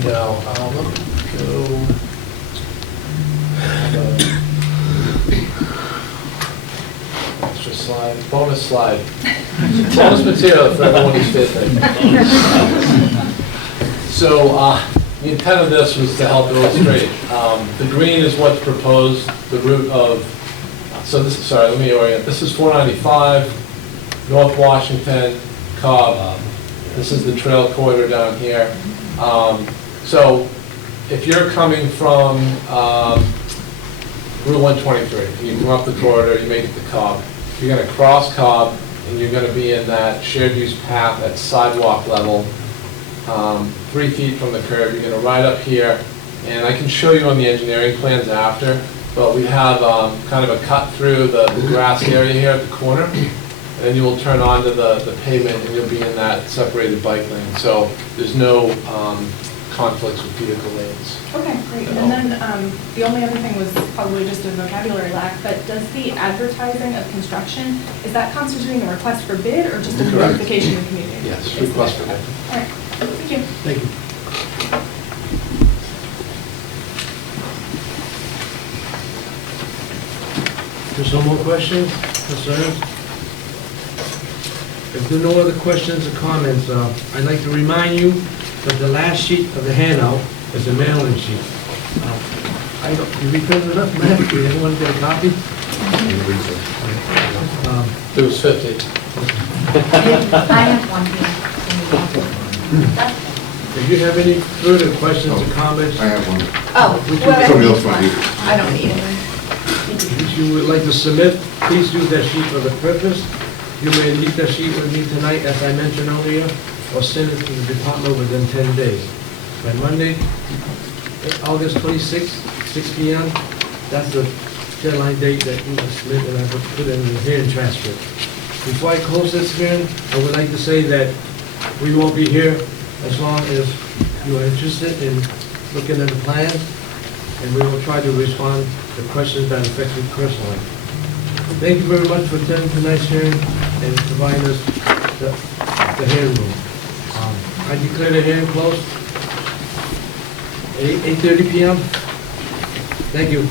No, let me go. Extra slide, bonus slide. Bonus material for everyone who's fifth. So The intent of this was to help illustrate. The green is what's proposed, the route of, so this is, sorry, let me orient. This is 495, North Washington, Cobb. This is the trail corridor down here. So if you're coming from Route 123, and you come up the corridor, you make it to Cobb, you're going to cross Cobb, and you're going to be in that shared use path at sidewalk level, 3 feet from the curb. You're going to ride up here, and I can show you on the engineering plans after, but we have kind of a cut through the grass area here at the corner, and then you will turn onto the pavement, and you'll be in that separated bike lane. So there's no conflicts with vehicle lanes. Okay, great. And then the only other thing was probably just a vocabulary lack, but does the advertising of construction, is that constituting a request for bid or just a Correct. notification to the community? Yes, request for bid. All right, thank you. Thank you. There's no more questions, concerns? If there are no other questions or comments, I'd like to remind you that the last sheet of the handout is a mailing sheet. I don't, you returned enough, Matt? Did anyone get a copy? There was 50. I have one here. If you have any further questions or comments? I have one. Oh, Would you- whoever Somebody else needs might one. need it. I don't need it. If you would like to submit, please use that sheet for the purpose. You may leave that sheet with me tonight, as I mentioned earlier, or send it to the department within 10 days. By Monday, August 26th, 6 p.m., that's the deadline date that you can submit, and I will put it in the hearing transcript. Before I close this hearing, I would like to say that we won't be here as long as you are interested in looking at the plan, and we will try to respond to questions that affect you personally. Thank you very much for attending tonight's hearing and providing us the hearing room. I declare the hearing closed at 8:30 p.m. Thank you.